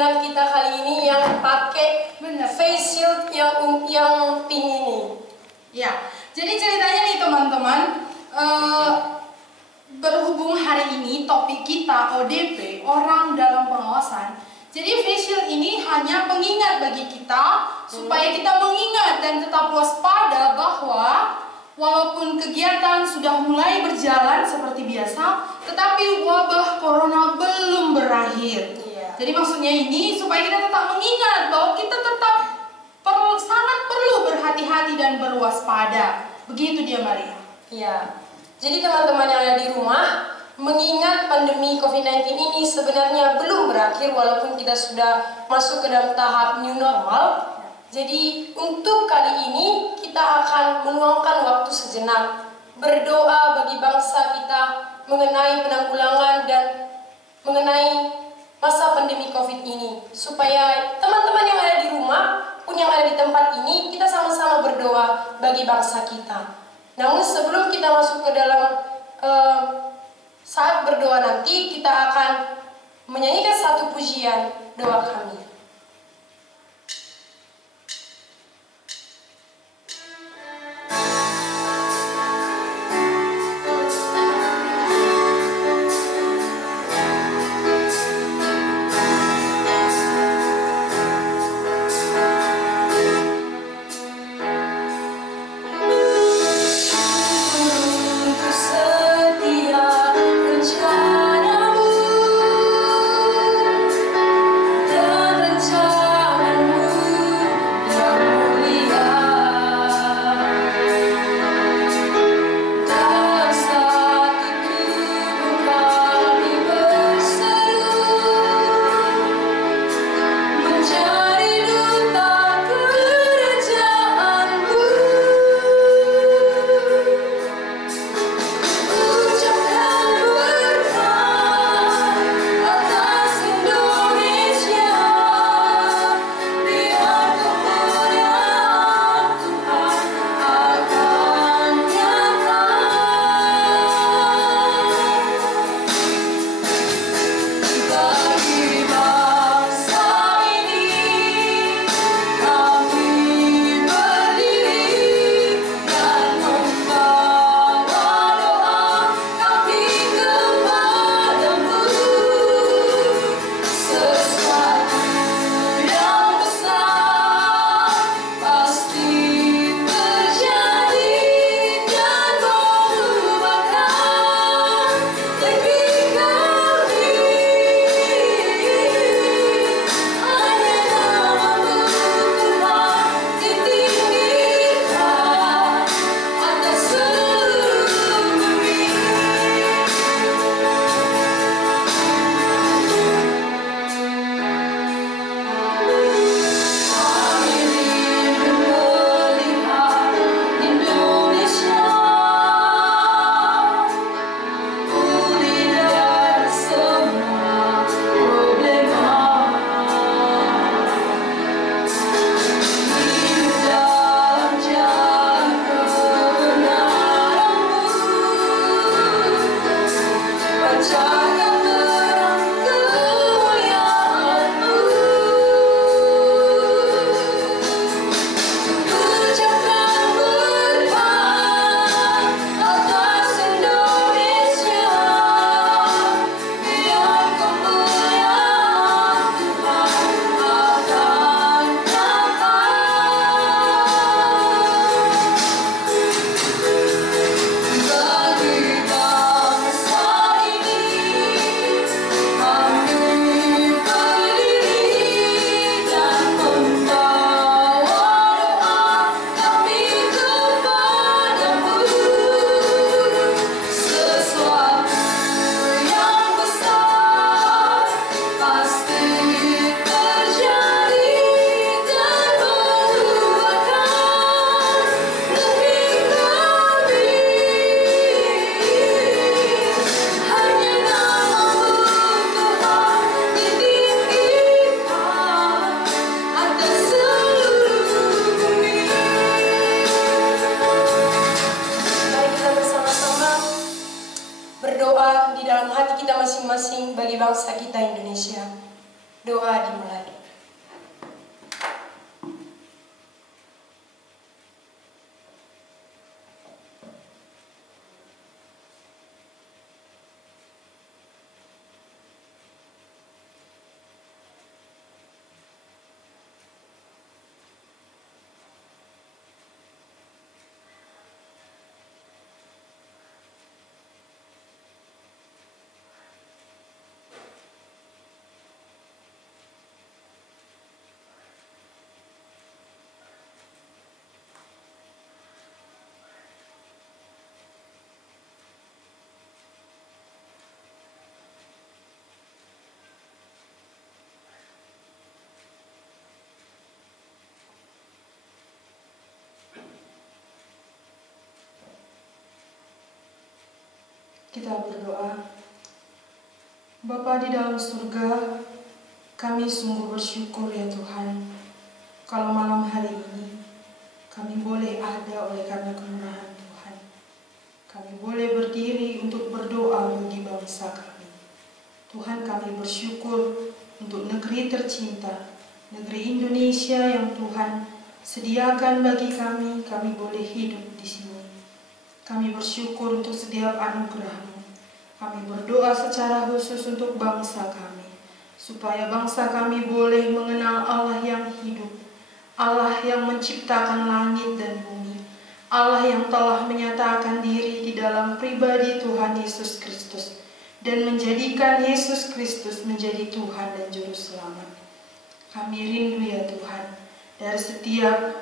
penampilan kita kali ini yang pakai face shield yang pink ini. Ya, jadi ceritanya nih teman-teman, berhubung hari ini topik kita ODP, orang dalam pengawasan. Jadi face shield ini hanya pengingat bagi kita supaya kita mengingat dan tetap waspada bahwa walaupun kegiatan sudah mulai berjalan seperti biasa, tetapi wabah corona belum berakhir. Jadi maksudnya ini supaya kita tetap mengingat bahwa kita tetap sangat perlu berhati-hati dan berwaspada. Begitu dia Maria. Iya. Jadi teman-teman yang ada di rumah, mengingat pandemi COVID-19 ini sebenarnya belum berakhir walaupun kita sudah masuk ke dalam tahap new normal. Jadi untuk kali ini kita akan meluangkan waktu sejenak berdoa bagi bangsa kita mengenai penanggulangan dan mengenai masa pandemi COVID ini, supaya teman-teman yang ada di rumah pun yang ada di tempat ini kita sama-sama berdoa bagi bangsa kita. Namun sebelum kita masuk ke dalam saat berdoa nanti, kita akan menyanyikan satu pujian doa kami. bagi bangsa kita Indonesia. Doa dimulai. Kita berdoa. Bapa di dalam surga, kami sungguh bersyukur ya Tuhan, kalau malam hari ini kami boleh ada oleh karena kemurahan Tuhan. Kami boleh berdiri untuk berdoa bagi bangsa kami. Tuhan, kami bersyukur untuk negeri tercinta, negeri Indonesia yang Tuhan sediakan bagi kami. Kami boleh hidup di sini. Kami bersyukur untuk setiap anugerah-Mu. Kami berdoa secara khusus untuk bangsa kami, supaya bangsa kami boleh mengenal Allah yang hidup, Allah yang menciptakan langit dan bumi, Allah yang telah menyatakan diri di dalam pribadi Tuhan Yesus Kristus, dan menjadikan Yesus Kristus menjadi Tuhan dan Juru Selamat. Kami rindu ya Tuhan, dari setiap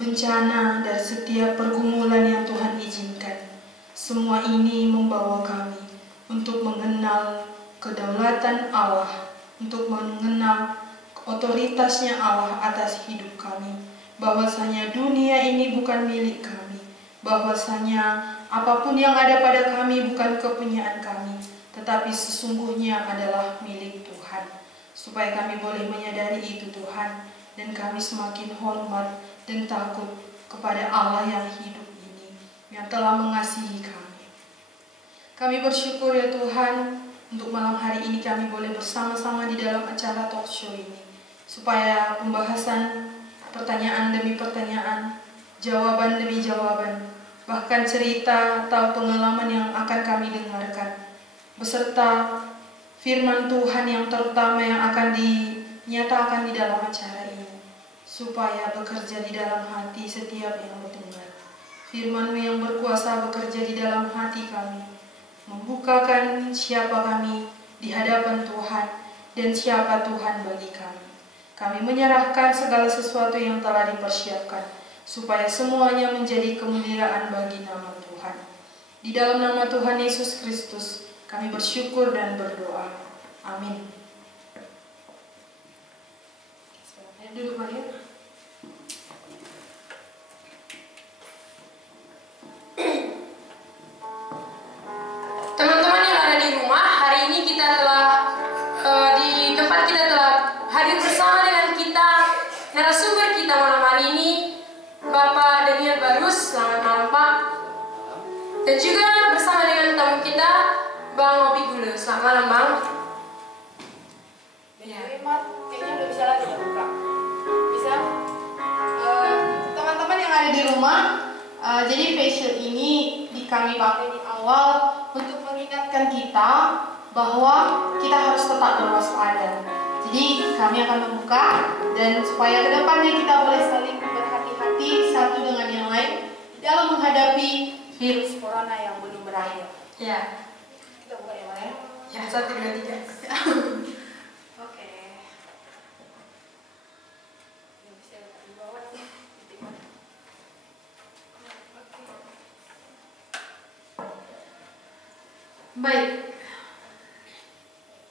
bencana, dari setiap pergumulan yang Tuhan izinkan. Semua ini membawa kami untuk mengenal kedaulatan Allah, untuk mengenal otoritasnya Allah atas hidup kami. Bahwasanya dunia ini bukan milik kami, bahwasanya apapun yang ada pada kami bukan kepunyaan kami, tetapi sesungguhnya adalah milik Tuhan. Supaya kami boleh menyadari itu Tuhan, dan kami semakin hormat dan takut kepada Allah yang hidup ini, yang telah mengasihi kami. Kami bersyukur ya Tuhan, untuk malam hari ini kami boleh bersama-sama di dalam acara talk show ini, supaya pembahasan pertanyaan demi pertanyaan, jawaban demi jawaban, bahkan cerita atau pengalaman yang akan kami dengarkan, beserta firman Tuhan yang terutama yang akan dinyatakan di dalam acara ini, supaya bekerja di dalam hati setiap yang mendengar. Firman-Mu yang berkuasa bekerja di dalam hati kami, membukakan siapa kami di hadapan Tuhan dan siapa Tuhan bagi kami. Kami menyerahkan segala sesuatu yang telah dipersiapkan, supaya semuanya menjadi kemuliaan bagi nama Tuhan. Di dalam nama Tuhan Yesus Kristus, kami bersyukur dan berdoa. Amin. Duduk Maria. Teman-teman yang ada di rumah, hari ini kita telah di tempat kita telah hadir bersama dengan kita narasumber kita malam hari ini, Bapak Daniel Barus. Selamat malam Pak. Dan juga bersama dengan tamu kita, Bang Obi Gule. Selamat malam Bang. Kayaknya udah bisa lagi ya buka. Bisa? Teman-teman yang ada di rumah, jadi facial ini kami pakai di awal untuk mengingatkan kita bahwa kita harus tetap berwaspada. Jadi kami akan membuka, dan supaya kedepannya kita boleh saling berhati-hati satu dengan yang lain dalam menghadapi virus corona yang belum berakhir. Ya. Kita buka ya, Maya? Ya, 1, 2, 3. Oke. Ini bisa di bawah nih. Baik,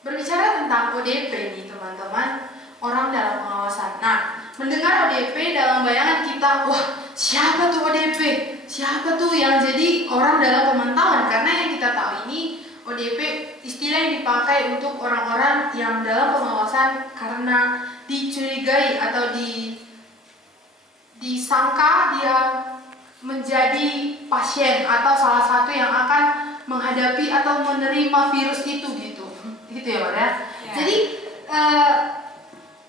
berbicara tentang ODP nih teman-teman, orang dalam pengawasan. Nah, mendengar ODP dalam bayangan kita, wah siapa tuh ODP? Siapa tuh yang jadi orang dalam pemantauan? Karena yang kita tahu ini ODP istilah yang dipakai untuk orang-orang yang dalam pengawasan karena dicurigai atau disangka dia menjadi pasien atau salah satu yang akan menghadapi atau menerima virus itu gitu ya Pak ya. Jadi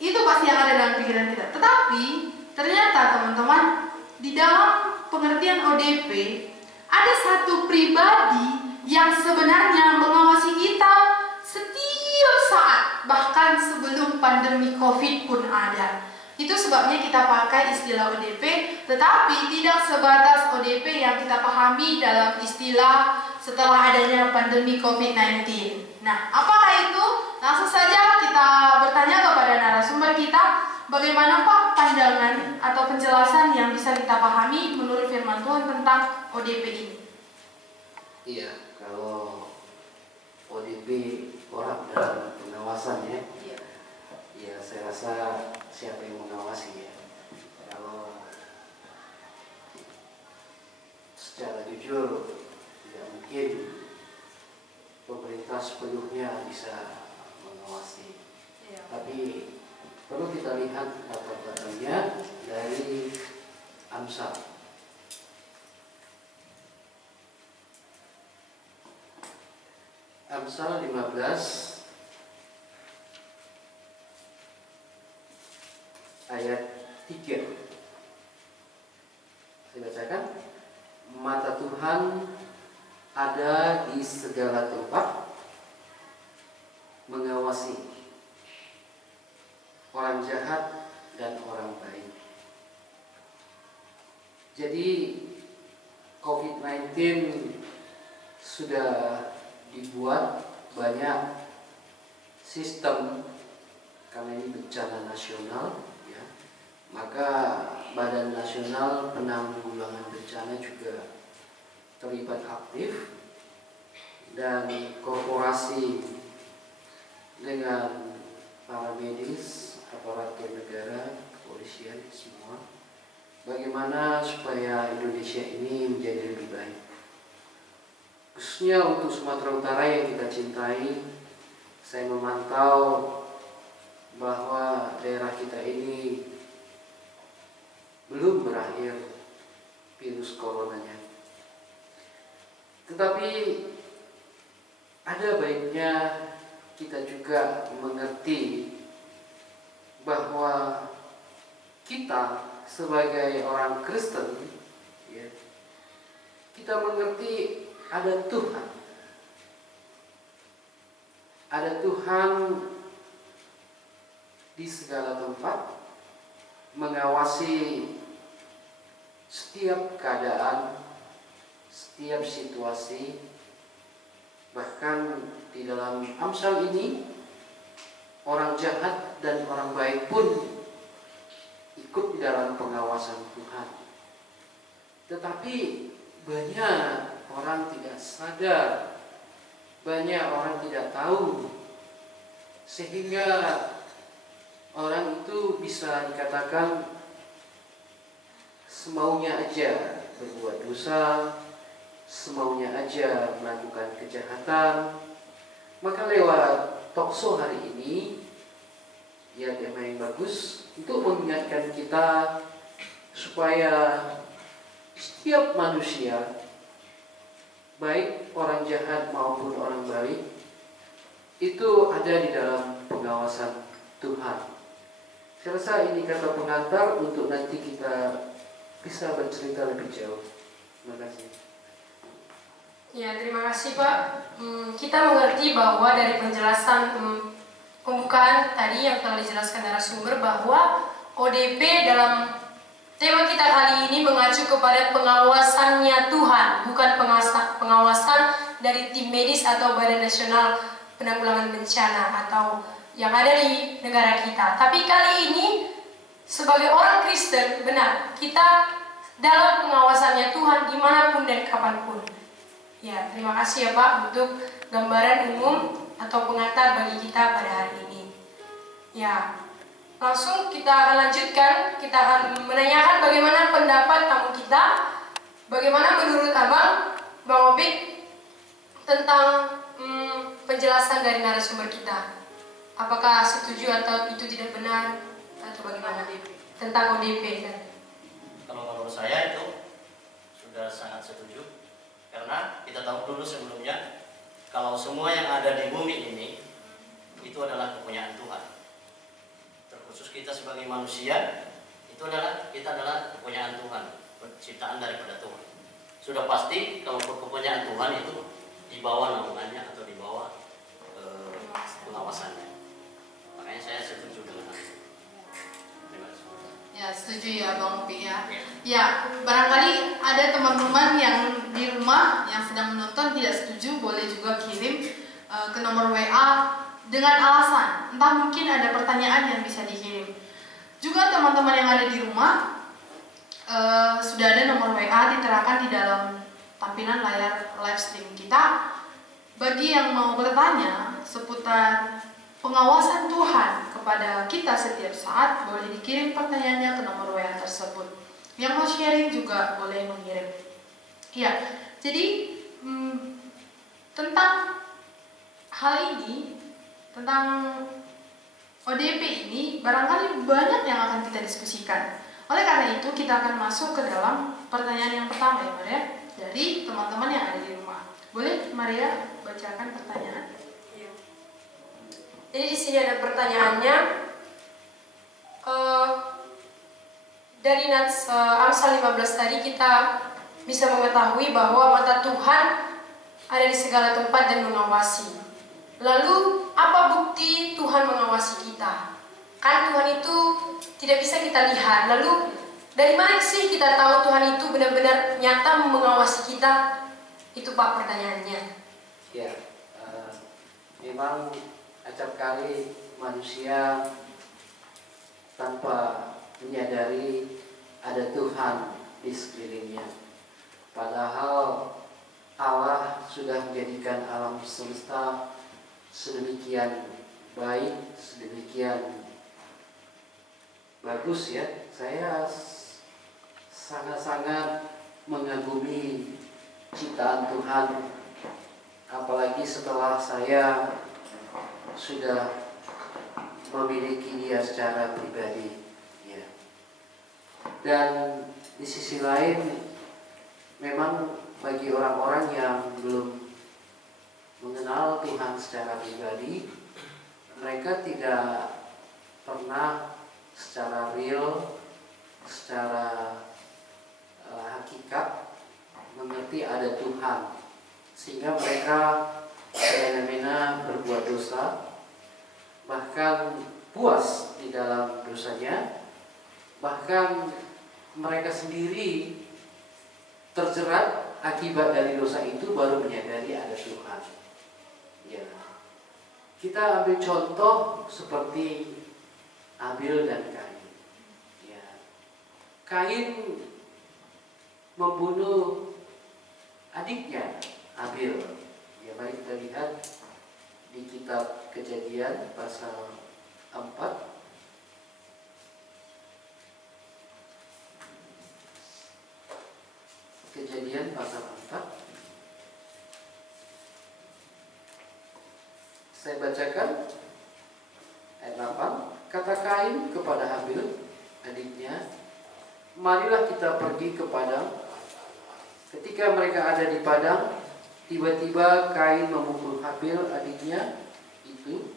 itu pasti yang ada dalam pikiran kita. Tetapi ternyata teman-teman, di dalam pengertian ODP ada satu pribadi yang sebenarnya mengawasi kita setiap saat, bahkan sebelum pandemi COVID pun ada. Itu sebabnya kita pakai istilah ODP, tetapi tidak sebatas ODP yang kita pahami dalam istilah setelah adanya pandemi COVID-19. Nah, apakah itu? Langsung saja kita bertanya kepada narasumber kita, bagaimana Pak pandangan atau penjelasan yang bisa kita pahami menurut firman Tuhan tentang ODP ini? Iya, kalau ODP orang dalam pengawasan ya. Ya, saya rasa siapa yang mengawasi ya. Kalau secara jujur tidak mungkin pemerintah sepenuhnya bisa mengawasi. Tapi perlu kita lihat latar-belakangnya dari Amsal. Amsal 15 ayat 3. Saya bacakan. Mata Tuhan ada di segala tempat, mengawasi orang jahat dan orang baik. Jadi COVID-19 sudah dibuat banyak sistem karena ini bencana nasional ya. Maka Badan Nasional Penanggulangan Bencana juga terlibat aktif, dan korporasi dengan para medis, aparatur negara, kepolisian, semua bagaimana supaya Indonesia ini menjadi lebih baik. Khususnya untuk Sumatera Utara yang kita cintai, saya memantau bahwa daerah kita ini belum berakhir virus coronanya. Tetapi ada baiknya kita juga mengerti bahwa kita sebagai orang Kristen ya, kita mengerti ada Tuhan. Ada Tuhan di segala tempat, mengawasi setiap keadaan, setiap situasi. Bahkan di dalam Amsal ini, orang jahat dan orang baik pun ikut di dalam pengawasan Tuhan. Tetapi banyak orang tidak sadar, banyak orang tidak tahu, sehingga orang itu bisa dikatakan semaunya aja berbuat dosa, semaunya aja melakukan kejahatan. Maka lewat talkshow hari ini, ya tema yang bagus untuk mengingatkan kita supaya setiap manusia, baik orang jahat maupun orang baik, itu ada di dalam pengawasan Tuhan. Saya rasa ini kata pengantar untuk nanti kita bisa bercerita lebih jauh. Terima kasih. Ya, terima kasih Pak. Kita mengerti bahwa dari penjelasan pembukaan tadi yang telah dijelaskan narasumber bahwa ODP dalam tema kita kali ini mengacu kepada pengawasannya Tuhan, bukan pengawasan dari tim medis atau Badan Nasional Penanggulangan Bencana atau yang ada di negara kita. Tapi kali ini sebagai orang Kristen, benar, kita dalam pengawasannya Tuhan dimanapun dan kapanpun. Ya, terima kasih ya Pak untuk gambaran umum atau pengantar bagi kita pada hari ini. Ya, langsung kita akan lanjutkan. Kita akan menanyakan bagaimana pendapat tamu kita, bagaimana menurut Abang, Bang Opik, tentang penjelasan dari narasumber kita. Apakah setuju atau itu tidak benar atau bagaimana tentang ODP kan? Kalau menurut saya itu sudah sangat setuju, karena kita tahu dulu sebelumnya kalau semua yang ada di bumi ini itu adalah kepunyaan Tuhan. Terkhusus kita sebagai manusia, kita adalah kepunyaan Tuhan, ciptaan daripada Tuhan. Sudah pasti kalau kepunyaan Tuhan itu di bawah naungannya atau di bawah pengawasannya. Makanya saya setuju dengan hal itu. Terima kasih. Ya, setuju ya Bang Upi ya. Ya, barangkali ada teman-teman yang di rumah yang sedang menonton tidak setuju, boleh juga kirim ke nomor WA dengan alasan. Entah mungkin ada pertanyaan yang bisa dikirim. Juga teman-teman yang ada di rumah, sudah ada nomor WA diterapkan di dalam tampilan layar live stream kita. Bagi yang mau bertanya seputar pengawasan Tuhan kepada kita setiap saat, boleh dikirim pertanyaannya ke nomor WA tersebut. Yang mau sharing juga boleh mengirim. Ya, jadi tentang hal ini, tentang ODP ini, barangkali banyak yang akan kita diskusikan. Oleh karena itu, kita akan masuk ke dalam pertanyaan yang pertama ya Maria, dari teman-teman yang ada di rumah. Boleh Maria bacakan pertanyaan? Iya. Jadi di sini ada pertanyaannya. Dari Amsal 15 tadi kita bisa mengetahui bahwa mata Tuhan ada di segala tempat dan mengawasi. Lalu apa bukti Tuhan mengawasi kita? Kan Tuhan itu tidak bisa kita lihat. Lalu dari mana sih kita tahu Tuhan itu benar-benar nyata mengawasi kita? Itu Pak pertanyaannya. Ya, memang acap kali manusia tanpa menyadari ada Tuhan di sekelilingnya. Padahal Allah sudah menjadikan alam semesta sedemikian baik, sedemikian bagus ya. Saya sangat-sangat mengagumi ciptaan Tuhan, apalagi setelah saya sudah memiliki dia secara pribadi ya. Dan di sisi lain memang bagi orang-orang yang belum mengenal Tuhan secara pribadi, mereka tidak pernah secara real, secara hakikat mengerti ada Tuhan, sehingga mereka semena-mena berbuat dosa, bahkan puas di dalam dosanya, bahkan mereka sendiri terjerat akibat dari dosa itu baru menyadari ada Tuhan. Ya. Kita ambil contoh seperti Abil dan Kain. Ya. Kain membunuh adiknya Abil. Ya, mari kita lihat di kitab Kejadian pasal 4. Kejadian pasal 4. Saya bacakan ayat 8. Kata Kain kepada Habil adiknya, marilah kita pergi ke padang. Ketika mereka ada di padang, tiba-tiba Kain memukul Habil adiknya itu,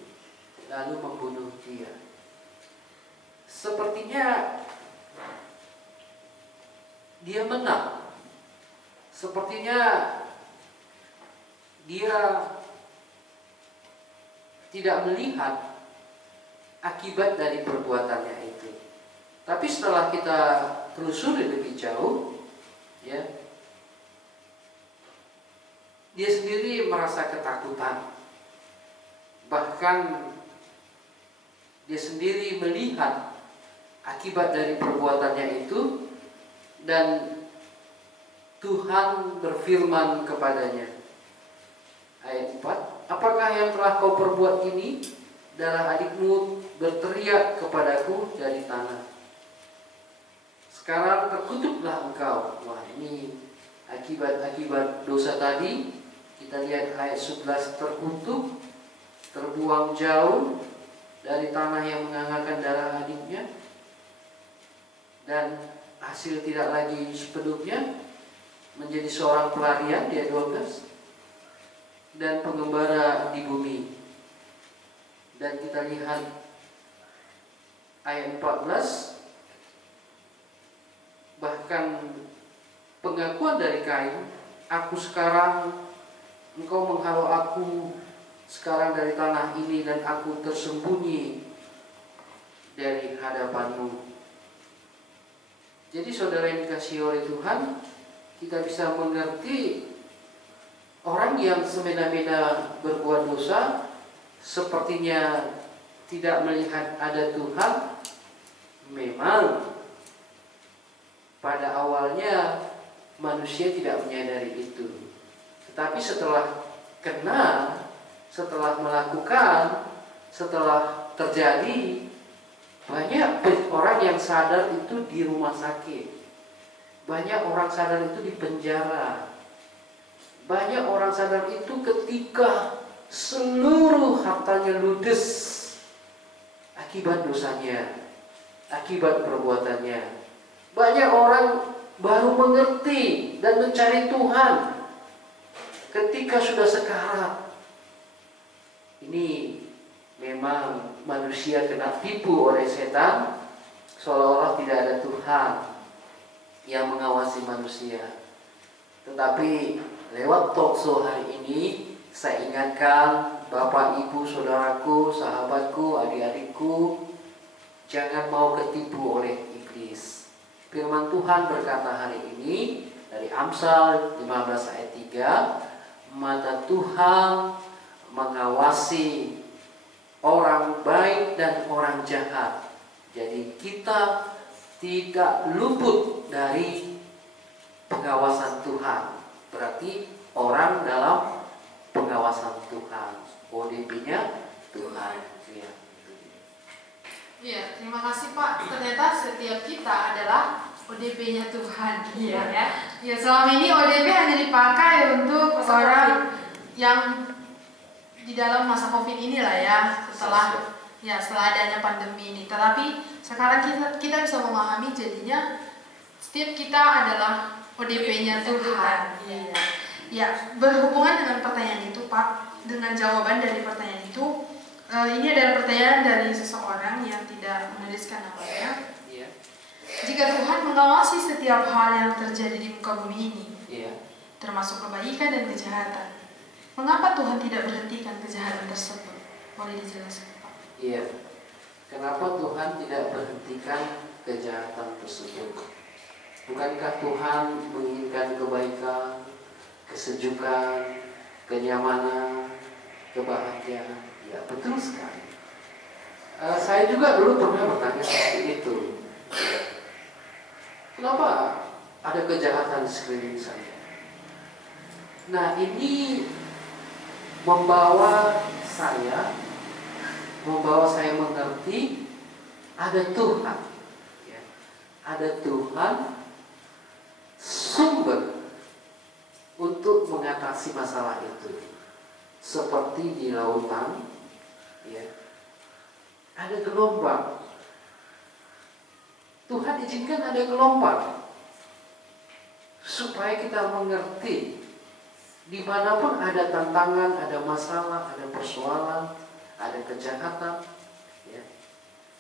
lalu membunuh dia. Sepertinya dia menang. Sepertinya dia tidak melihat akibat dari perbuatannya itu. Tapi setelah kita telusuri lebih jauh, ya, dia sendiri merasa ketakutan. Bahkan dia sendiri melihat akibat dari perbuatannya itu, dan Tuhan berfirman kepadanya. Ayat 4. Apakah yang telah kau perbuat ini? Darah adikmu berteriak kepadaku dari tanah. Sekarang terkutuklah engkau. Wah, ini akibat-akibat dosa tadi. Kita lihat ayat 11, terkutuk, terbuang jauh dari tanah yang menghangatkan darah adiknya, dan hasil tidak lagi sepenuhnya, menjadi seorang pelarian, dia 12, dan pengembara di bumi. dan kita lihat ayat 14, bahkan pengakuan dari Kain, aku sekarang, engkau menghalau aku sekarang dari tanah ini dan aku tersembunyi dari hadapanmu. Jadi saudara yang dikasihi oleh Tuhan, kita bisa mengerti orang yang semena-mena berbuat dosa sepertinya tidak melihat ada Tuhan. Memang pada awalnya manusia tidak menyadari itu, tetapi setelah kena, setelah melakukan, setelah terjadi, banyak orang yang sadar itu di rumah sakit, banyak orang sadar itu di penjara, banyak orang sadar itu ketika seluruh hartanya ludes akibat dosanya, akibat perbuatannya. Banyak orang baru mengerti dan mencari Tuhan ketika sudah sekarat. Ini memang manusia kena tipu oleh setan, seolah-olah tidak ada Tuhan yang mengawasi manusia. Tetapi lewat talkshow hari ini, saya ingatkan Bapak, Ibu, saudaraku, sahabatku, adik-adikku, jangan mau ketipu oleh iblis. Firman Tuhan berkata hari ini dari Amsal 15 ayat 3, mata Tuhan mengawasi orang baik dan orang jahat. Jadi kita tidak luput dari pengawasan Tuhan. Berarti orang dalam pengawasan Tuhan. ODP-nya Tuhan. Ya. Iya, terima kasih Pak. Ternyata setiap kita adalah ODP-nya Tuhan. Iya ya. Ya, selama ini ODP hanya dipakai untuk orang yang di dalam masa Covid inilah ya, setelah adanya pandemi ini. Tetapi sekarang kita bisa memahami jadinya setiap kita adalah ODP-nya Tuhan. Iya. Ya, berhubungan dengan pertanyaan itu Pak, dengan jawaban dari pertanyaan itu. Ini adalah pertanyaan dari seseorang yang tidak menuliskan namanya. Iya. Jika Tuhan mengawasi setiap hal yang terjadi di muka bumi ini, Iya. termasuk kebaikan dan kejahatan, mengapa Tuhan tidak berhentikan kejahatan tersebut? Boleh dijelaskan Pak? Iya. Kenapa Tuhan tidak berhentikan kejahatan tersebut? Bukankah Tuhan menginginkan kebaikan, kesejukan, kenyamanan, kebahagiaan? Ya, betul sekali. Saya juga dulu pernah bertanya seperti itu. Kenapa ada kejahatan di sekeliling saya? Nah, ini membawa saya mengerti ada Tuhan. Ya. Ada Tuhan sumber untuk mengatasi masalah itu. Seperti di lautan, ya, ada gelombang. Tuhan izinkan ada gelombang supaya kita mengerti dimanapun ada tantangan, ada masalah, ada persoalan, ada kejahatan, ya.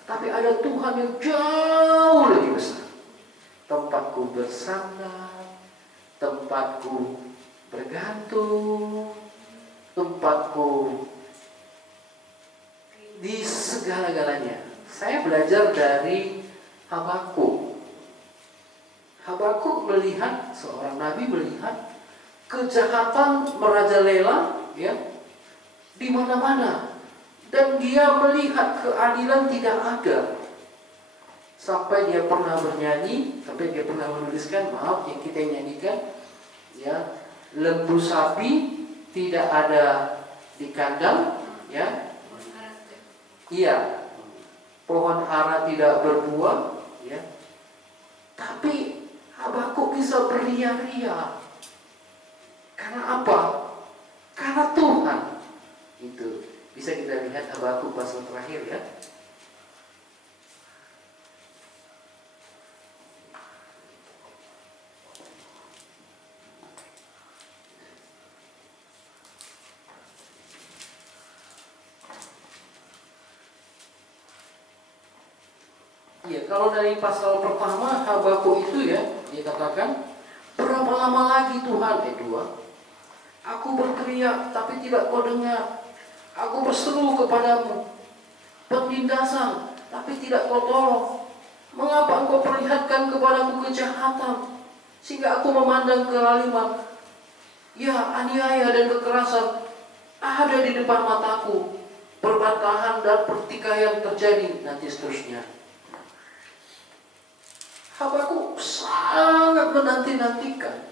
Tetapi ada Tuhan yang jauh lebih besar. Tempatku bersandar, tempatku bergantung, tempatku di segala-galanya. Saya belajar dari Habakuk. Habakuk melihat, seorang nabi melihat kejahatan merajalela, ya, di mana-mana, dan dia melihat keadilan tidak ada. Sampai dia pernah bernyanyi, sampai dia pernah menuliskan, maaf yang kita nyanyikan, ya, lembu sapi tidak ada di kandang, ya. Iya, pohon ara tidak berbuah, ya. Tapi Habakuk bisa beria-ria. Karena apa? Karena Tuhan. Itu bisa kita lihat Habakuk pasal terakhir, ya. Ya, kalau dari pasal pertama Habakuk itu ya, dia katakan, berapa lama lagi Tuhan? 2. Aku berteriak tapi tidak kau dengar. Aku berseru kepadamu, penindasan tapi tidak kau tolong. Mengapa engkau perlihatkan kepadaku kejahatan sehingga aku memandang kezaliman? Ya, aniaya dan kekerasan ada di depan mataku. Perbantahan dan pertikaian terjadi, nanti seterusnya. Habakuk sangat menanti-nantikan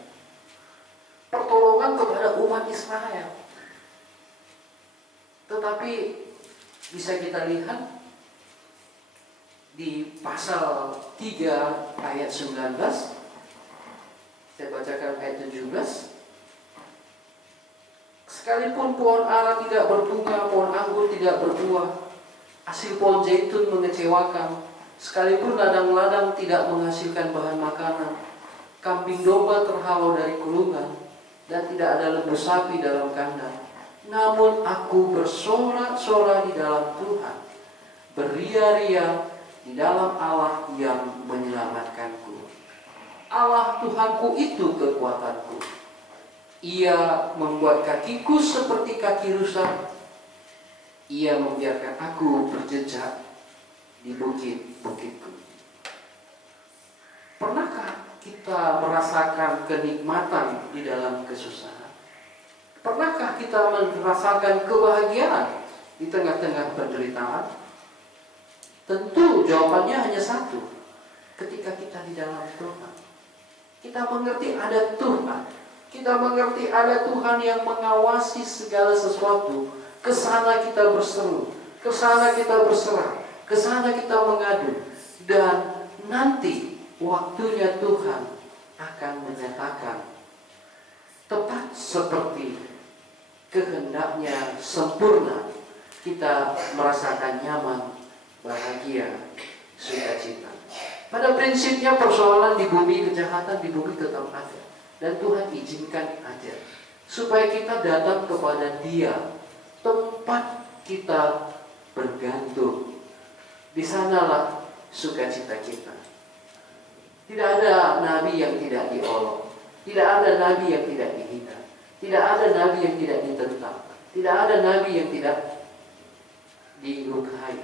pertolongan kepada umat Israel. Tetapi bisa kita lihat di pasal 3 ayat 19. Saya bacakan ayat 17. Sekalipun pohon ara tidak berbunga, pohon anggur tidak berbuah, hasil pohon zaitun mengecewakan, sekalipun ladang-ladang tidak menghasilkan bahan makanan, kambing domba terhalau dari kulungan, dan tidak ada lembu sapi dalam kandang. Namun aku bersorak-sorai di dalam Tuhan, beria-ria di dalam Allah yang menyelamatkanku. Allah Tuhanku itu kekuatanku. Ia membuat kakiku seperti kaki rusa. Ia membiarkan aku berjejak di bukit-bukitku. Pernahkah kita merasakan kenikmatan di dalam kesusahan? Pernahkah kita merasakan kebahagiaan di tengah-tengah penderitaan? Tentu jawabannya hanya satu. Ketika kita di dalam Tuhan, kita mengerti ada Tuhan. Kita mengerti ada Tuhan yang mengawasi segala sesuatu. Kesana kita berseru, kesana kita berserah, kesana kita mengadu. Dan nanti waktunya Tuhan akan menyatakan tepat seperti kehendaknya sempurna. Kita merasakan nyaman, bahagia, sukacita. Pada prinsipnya persoalan di bumi, kejahatan di bumi tetap ada. Dan Tuhan izinkan aja supaya kita datang kepada Dia, tempat kita bergantung. Di sanalah sukacita kita. Tidak ada nabi yang tidak diolok, tidak ada nabi yang tidak dihina, tidak ada nabi yang tidak ditentang, tidak ada nabi yang tidak dilukai.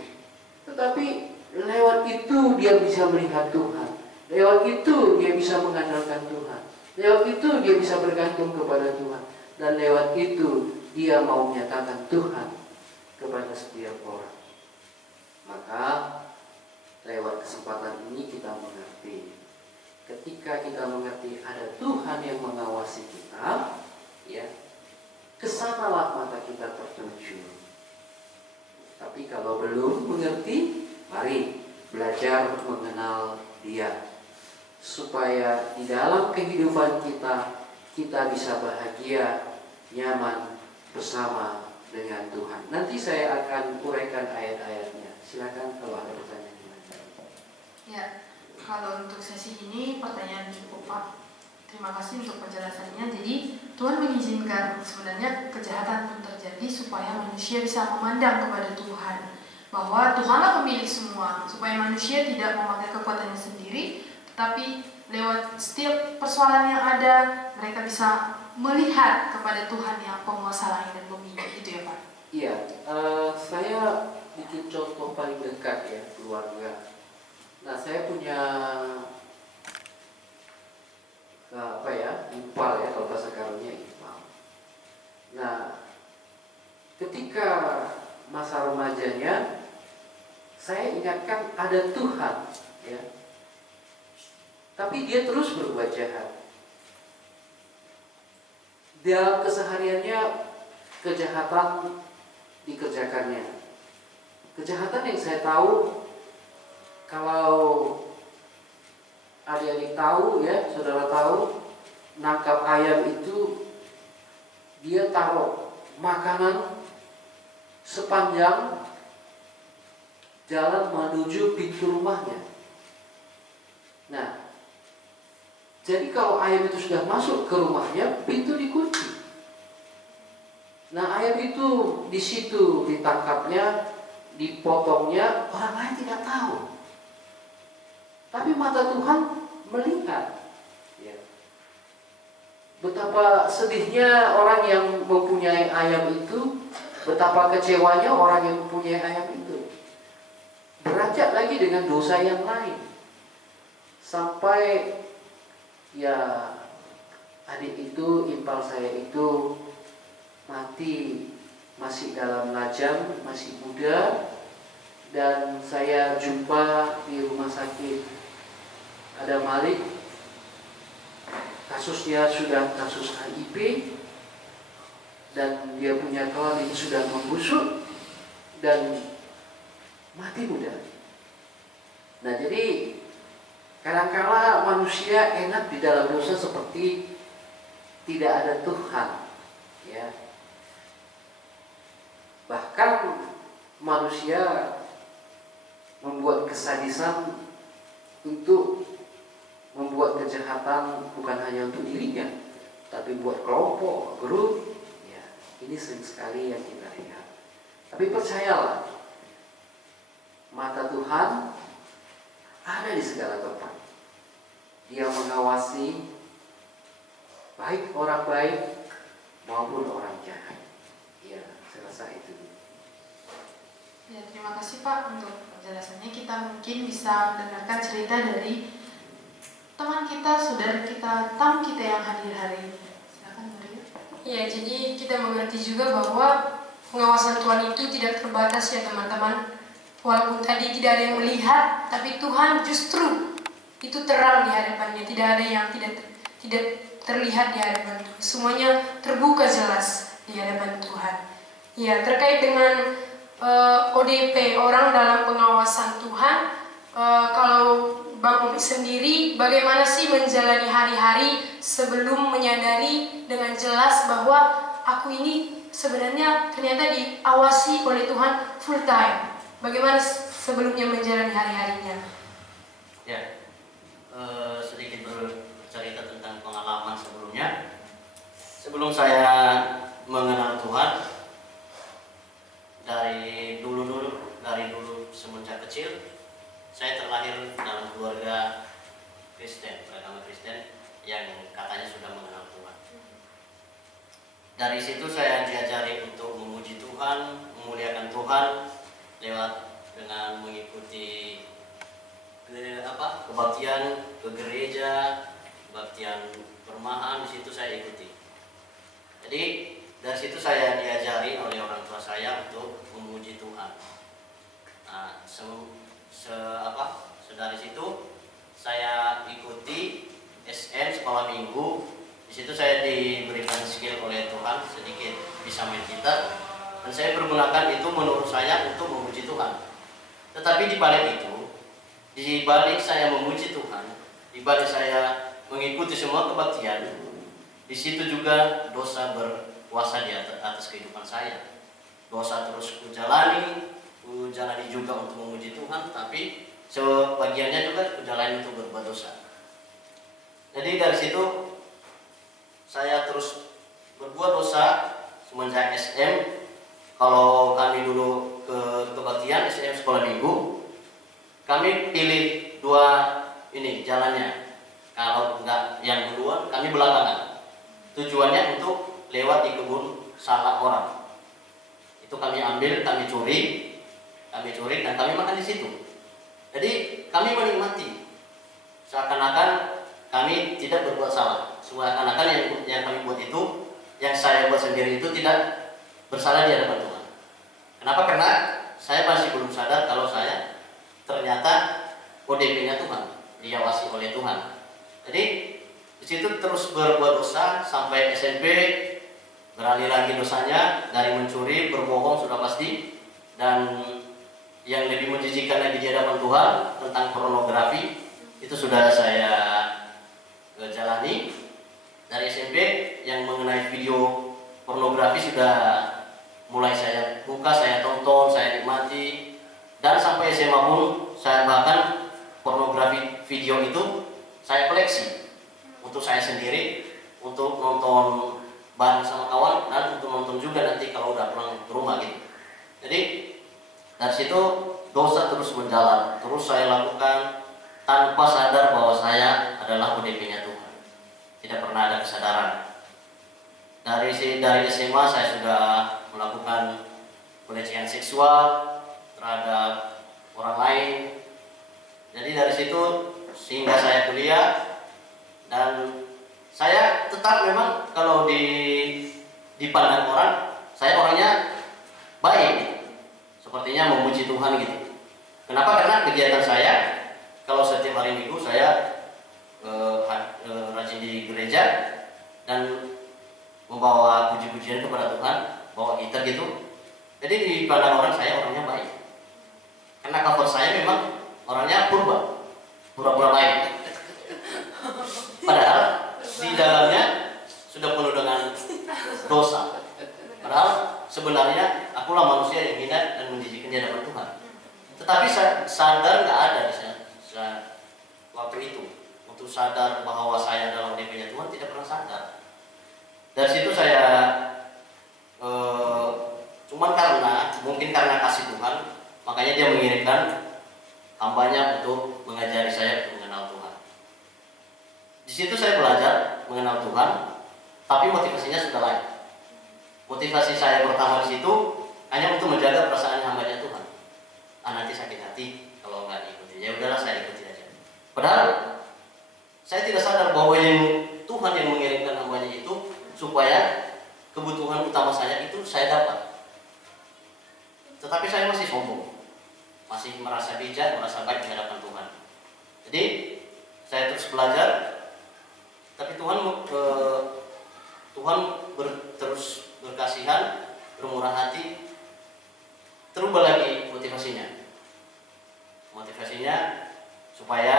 Tetapi lewat itu dia bisa melihat Tuhan, lewat itu dia bisa mengandalkan Tuhan. Lewat itu dia bisa bergantung kepada Tuhan. Dan lewat itu dia mau menyatakan Tuhan kepada setiap orang. Maka lewat kesempatan ini kita mengerti. Ketika kita mengerti ada Tuhan yang mengawasi kita, ya, kesanalah mata kita tertuju. Tapi kalau belum mengerti, mari belajar mengenal Dia. Supaya di dalam kehidupan kita bisa bahagia, nyaman bersama dengan Tuhan. Nanti saya akan uraikan ayat-ayatnya. Silakan kalau ada pertanyaan. Ya, kalau untuk sesi ini pertanyaan cukup Pak. Terima kasih untuk penjelasannya. Jadi Tuhan mengizinkan sebenarnya kejahatan pun terjadi supaya manusia bisa memandang kepada Tuhan, bahwa Tuhanlah pemilik semua, supaya manusia tidak memakai kekuatannya sendiri, tapi lewat setiap persoalan yang ada, mereka bisa melihat kepada Tuhan yang penguasa langit dan bumi. Itu ya Pak? Iya, saya bikin contoh paling dekat ya, keluarga. Nah, saya punya impal ya, kalau bahasa karunya impal. Nah, ketika masa remajanya, saya ingatkan ada Tuhan ya. Tapi dia terus berbuat jahat. Dalam kesehariannya kejahatan dikerjakannya. Kejahatan yang saya tahu, kalau adik-adik tahu ya, saudara tahu, nangkap ayam itu dia taruh makanan sepanjang jalan menuju pintu rumahnya. Nah, jadi kalau ayam itu sudah masuk ke rumahnya, pintu dikunci. Nah, ayam itu di situ ditangkapnya, dipotongnya, orang lain tidak tahu. Tapi mata Tuhan melihat. Ya. Betapa sedihnya orang yang mempunyai ayam itu, betapa kecewanya orang yang mempunyai ayam itu. Beranjak lagi dengan dosa yang lain. Sampai ya adik itu, ipar saya itu mati masih dalam lajang, masih muda. Dan saya jumpa di rumah sakit ada Malik, kasusnya sudah kasus HIV, dan dia punya kelainan sudah membusuk dan mati muda. Nah, jadi kadang-kala manusia enak di dalam dosa seperti tidak ada Tuhan, ya. Bahkan manusia membuat kesadisan untuk membuat kejahatan bukan hanya untuk dirinya, tapi buat kelompok, grup. Ya, ini sering sekali yang kita lihat. Tapi percayalah, mata Tuhan ada di segala tempat. Dia mengawasi baik orang baik maupun orang jahat. Ya, saya rasa itu. Ya, terima kasih Pak untuk penjelasannya. Kita mungkin bisa mendengarkan cerita dari teman kita, saudara kita, tamu kita yang hadir hari ini. Silakan Maria. Ya, jadi kita mengerti juga bahwa pengawasan Tuhan itu tidak terbatas ya teman-teman. Walaupun tadi tidak ada yang melihat, tapi Tuhan justru itu terang di hadapannya. Tidak ada yang tidak terlihat di hadapan Tuhan. Semuanya terbuka jelas di hadapan Tuhan. Ya, terkait dengan ODP, orang dalam pengawasan Tuhan, kalau Bang Omi sendiri bagaimana sih menjalani hari-hari sebelum menyadari dengan jelas bahwa aku ini sebenarnya ternyata diawasi oleh Tuhan full time? Bagaimana sebelumnya menjalani hari-harinya? Ya, sedikit bercerita tentang pengalaman sebelumnya. Sebelum saya mengenal Tuhan, dari dulu semenjak kecil, saya terlahir dalam keluarga Kristen, beragama Kristen yang katanya sudah mengenal Tuhan. Dari situ saya diajari untuk memuji Tuhan, memuliakan Tuhan lewat dengan mengikuti kebaktian ke gereja, kebaktian perumahan, di situ saya ikuti. Jadi dari situ saya diajari oleh orang tua saya untuk memuji Tuhan. Nah, dari situ saya ikuti SM sekolah minggu. Di situ saya diberikan skill oleh Tuhan, sedikit bisa main gitar, dan saya pergunakan itu menurut saya untuk memuji Tuhan. Tetapi di balik itu, di balik saya memuji Tuhan, di balik saya mengikuti semua kebaktian, di situ juga dosa berkuasa di atas kehidupan saya. Dosa terus kujalani juga untuk memuji Tuhan, tapi sebagiannya juga kujalani untuk berbuat dosa. Jadi dari situ saya terus berbuat dosa semenjak SM. Kalau kami dulu ke kebaktian SM sekolah minggu, kami pilih dua ini jalannya. Kalau enggak yang duluan, kami belakangan. Tujuannya untuk lewat di kebun sawah orang. Itu kami ambil, kami curi dan kami makan di situ. Jadi kami menikmati, seakan-akan kami tidak berbuat salah. Seakan-akan yang kami buat itu, yang saya buat sendiri itu tidak bersalah di hadapan Tuhan. Kenapa? Karena saya masih belum sadar kalau saya ternyata ODP-nya Tuhan, diawasi oleh Tuhan. Jadi di situ terus berbuat dosa sampai SMP, beralih lagi dosanya dari mencuri, berbohong sudah pasti, dan yang lebih menjijikan lagi di hadapan Tuhan tentang pornografi itu sudah saya jalani. Dari SMP yang mengenai video pornografi sudah mulai saya buka, saya tonton, saya nikmati, dan sampai SMA pun saya bahkan pornografi video itu saya koleksi untuk saya sendiri, untuk nonton bareng sama kawan, dan untuk nonton juga nanti kalau udah pulang ke rumah gitu. Jadi dari situ dosa terus menjalar, terus saya lakukan tanpa sadar bahwa saya adalah ODP-nya Tuhan. Tidak pernah ada kesadaran. Dari SMA saya sudah melakukan pelecehan seksual terhadap orang lain. Jadi dari situ sehingga saya kuliah, dan saya tetap memang kalau dipandang orang, saya orangnya baik, sepertinya memuji Tuhan gitu. Kenapa? Karena kegiatan saya, kalau setiap hari Minggu saya rajin di gereja dan membawa puji-pujian kepada Tuhan, bawa gitar gitu. Jadi di pandang orang saya orangnya baik. Karena cover saya memang orangnya pura-pura baik. Padahal di dalamnya sudah penuh dengan dosa. Padahal sebenarnya akulah manusia yang hina dan menjijikkan di hadapan Tuhan. Tetapi sadar nggak ada di sana waktu itu. Untuk sadar bahwa saya adalah ODP-nya Tuhan, tidak pernah sadar. Dari situ saya cuman mungkin karena kasih Tuhan, makanya dia mengirimkan hambanya untuk mengajari saya untuk mengenal Tuhan. Di situ saya belajar mengenal Tuhan, tapi motivasinya sudah lain. Motivasi saya pertama di situ hanya untuk menjaga perasaan hambanya Tuhan. Nanti sakit hati kalau nggak diikuti, ya udahlah saya ikuti aja. Padahal saya tidak sadar bahwa yang Tuhan yang mengirimkan hambanya itu supaya kebutuhan utama saya itu saya dapat. Tetapi saya masih sombong, masih merasa bijak, merasa baik di hadapan Tuhan. Jadi saya terus belajar, tapi Tuhan terus berkasihan, bermurah hati, terubah lagi motivasinya supaya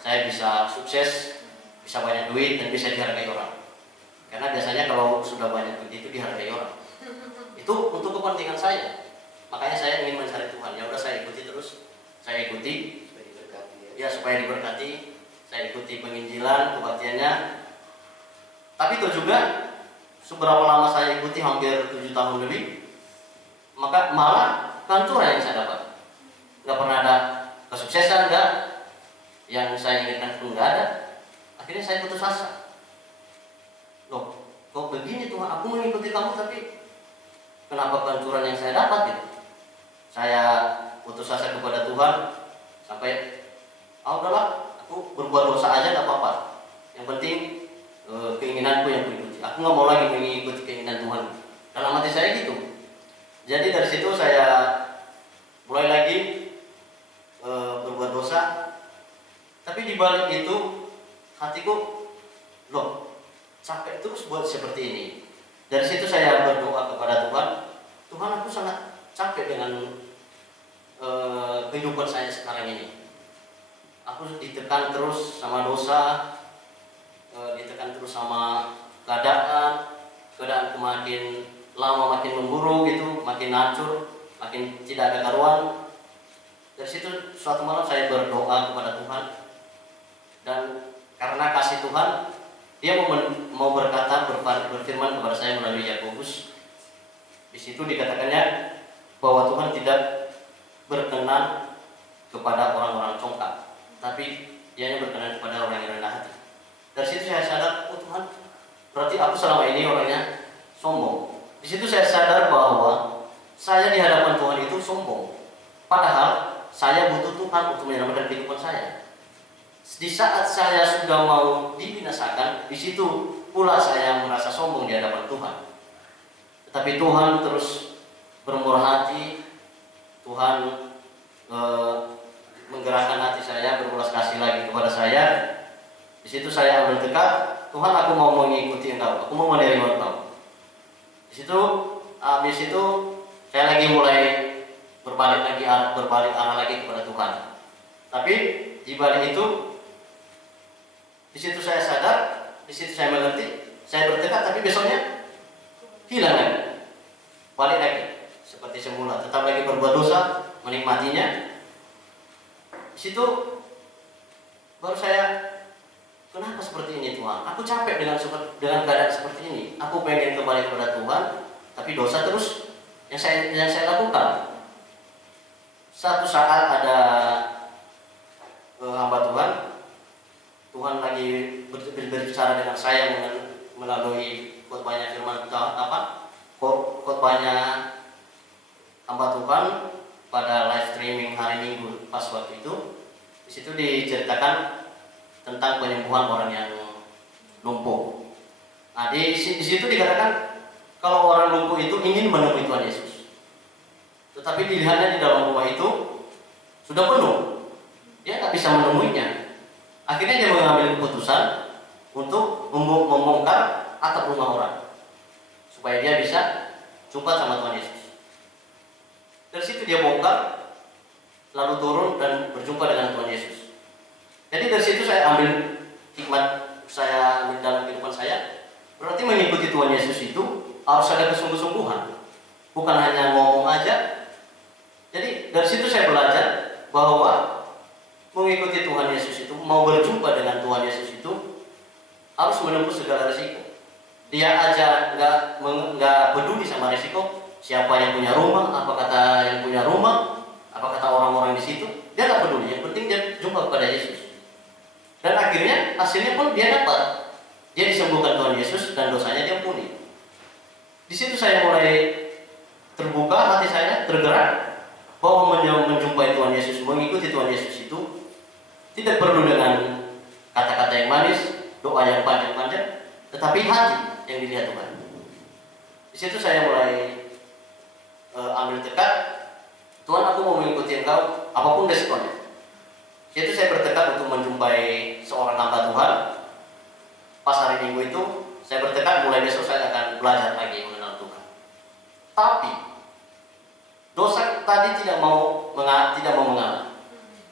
saya bisa sukses, bisa banyak duit, dan bisa dihargai orang. Karena biasanya kalau sudah banyak duit itu dihargai orang. Itu untuk kepentingan saya. Makanya saya ingin mencari Tuhan. Ya udah saya ikuti terus. Saya ikuti supaya diberkati. Saya ikuti penginjilan, kebaktiannya. Tapi itu juga seberapa lama saya ikuti, hampir 7 tahun lebih, maka malah kantor yang saya dapat. Nggak pernah ada kesuksesan, nggak. Yang saya inginkan pun nggak ada. Akhirnya saya putus asa. Loh, kok begini Tuhan? Aku mengikuti kamu, tapi kenapa kancuran yang saya dapat gitu? Saya putus asa kepada Tuhan sampai, udahlah, aku berbuat dosa aja nggak apa-apa. Yang penting keinginanku yang berikuti. Aku nggak mau lagi mengikuti keinginan Tuhan. Dalam hati saya gitu. Jadi dari situ saya mulai lagi berbuat dosa. Tapi di balik itu hatiku, loh, capek terus buat seperti ini. Dari situ saya berdoa kepada Tuhan. Tuhan, aku sangat capek dengan kehidupan saya sekarang ini. Aku ditekan terus sama dosa, ditekan terus sama keadaanku makin lama makin memburuk gitu, makin hancur, makin tidak ada karuan. Dari situ suatu malam saya berdoa kepada Tuhan, dan karena kasih Tuhan, Dia mau berkata, berfirman kepada saya melalui Yakobus. Di situ dikatakannya bahwa Tuhan tidak berkenan kepada orang-orang congkak, tapi Dia hanya berkenan kepada orang yang rendah hati. Dari situ saya sadar, oh Tuhan, berarti aku selama ini orangnya sombong. Di situ saya sadar bahwa saya di hadapan Tuhan itu sombong. Padahal saya butuh Tuhan untuk menyelamatkan kehidupan saya. Di saat saya sudah mau dibinasakan, di situ pula saya merasa sombong di hadapan Tuhan. Tetapi Tuhan terus bermurah hati. Tuhan menggerakkan hati saya, berbelas kasih lagi kepada saya. Di situ saya ambil tekad, Tuhan, aku mau mengikuti Engkau, aku mau menerima Engkau. Di situ, habis itu saya lagi mulai berbalik arah lagi kepada Tuhan. Tapi di balik itu, di situ saya sadar, di situ saya mengerti, saya bertekad, tapi besoknya hilang lagi, balik lagi seperti semula, tetap lagi berbuat dosa, menikmatinya. Di situ baru saya, kenapa seperti ini Tuhan? Aku capek dengan keadaan seperti ini. Aku pengen kembali kepada Tuhan, tapi dosa terus yang saya lakukan. Satu saat ada hamba Tuhan, Tuhan lagi berbicara dengan saya melalui khotbahnya firman khotbahnya hamba Tuhan pada live streaming hari Minggu pas waktu itu. Di situ diceritakan tentang penyembuhan orang yang lumpuh. Nah, di situ dikatakan kalau orang lumpuh itu ingin menemui Tuhan Yesus, tetapi dilihatnya di dalam rumah itu sudah penuh, dia nggak bisa menemuinya. Akhirnya dia mengambil keputusan untuk membongkar atap rumah orang supaya dia bisa jumpa sama Tuhan Yesus. Dari situ dia bongkar, lalu turun dan berjumpa dengan Tuhan Yesus. Jadi dari situ saya ambil hikmat, saya ambil dalam kehidupan saya. Berarti mengikuti Tuhan Yesus itu harus ada kesungguh-sungguhan, bukan hanya ngomong aja. Jadi dari situ saya belajar bahwa mengikuti Tuhan Yesus itu, mau berjumpa dengan Tuhan Yesus itu harus menempuh segala risiko. Dia aja nggak peduli sama risiko, siapa yang punya rumah, apa kata yang punya rumah, apa kata orang-orang di situ, dia nggak peduli. Yang penting dia jumpa kepada Yesus. Dan akhirnya hasilnya pun dia dapat. Dia disembuhkan Tuhan Yesus dan dosanya diampuni. Di situ saya mulai terbuka, hati saya tergerak bahwa menjumpai Tuhan Yesus, mengikuti Tuhan Yesus itu tidak perlu dengan kata-kata yang manis, doa yang panjang-panjang, tetapi hati yang dilihat Tuhan. Di situ saya mulai ambil tekad, Tuhan, aku mau mengikuti Engkau apapun resikonya. Di situ saya bertekad untuk menjumpai seorang hamba Tuhan. Pas hari Minggu itu saya bertekad mulai besok saya akan belajar lagi mengenal Tuhan. Tapi dosa tadi tidak mau mengalah.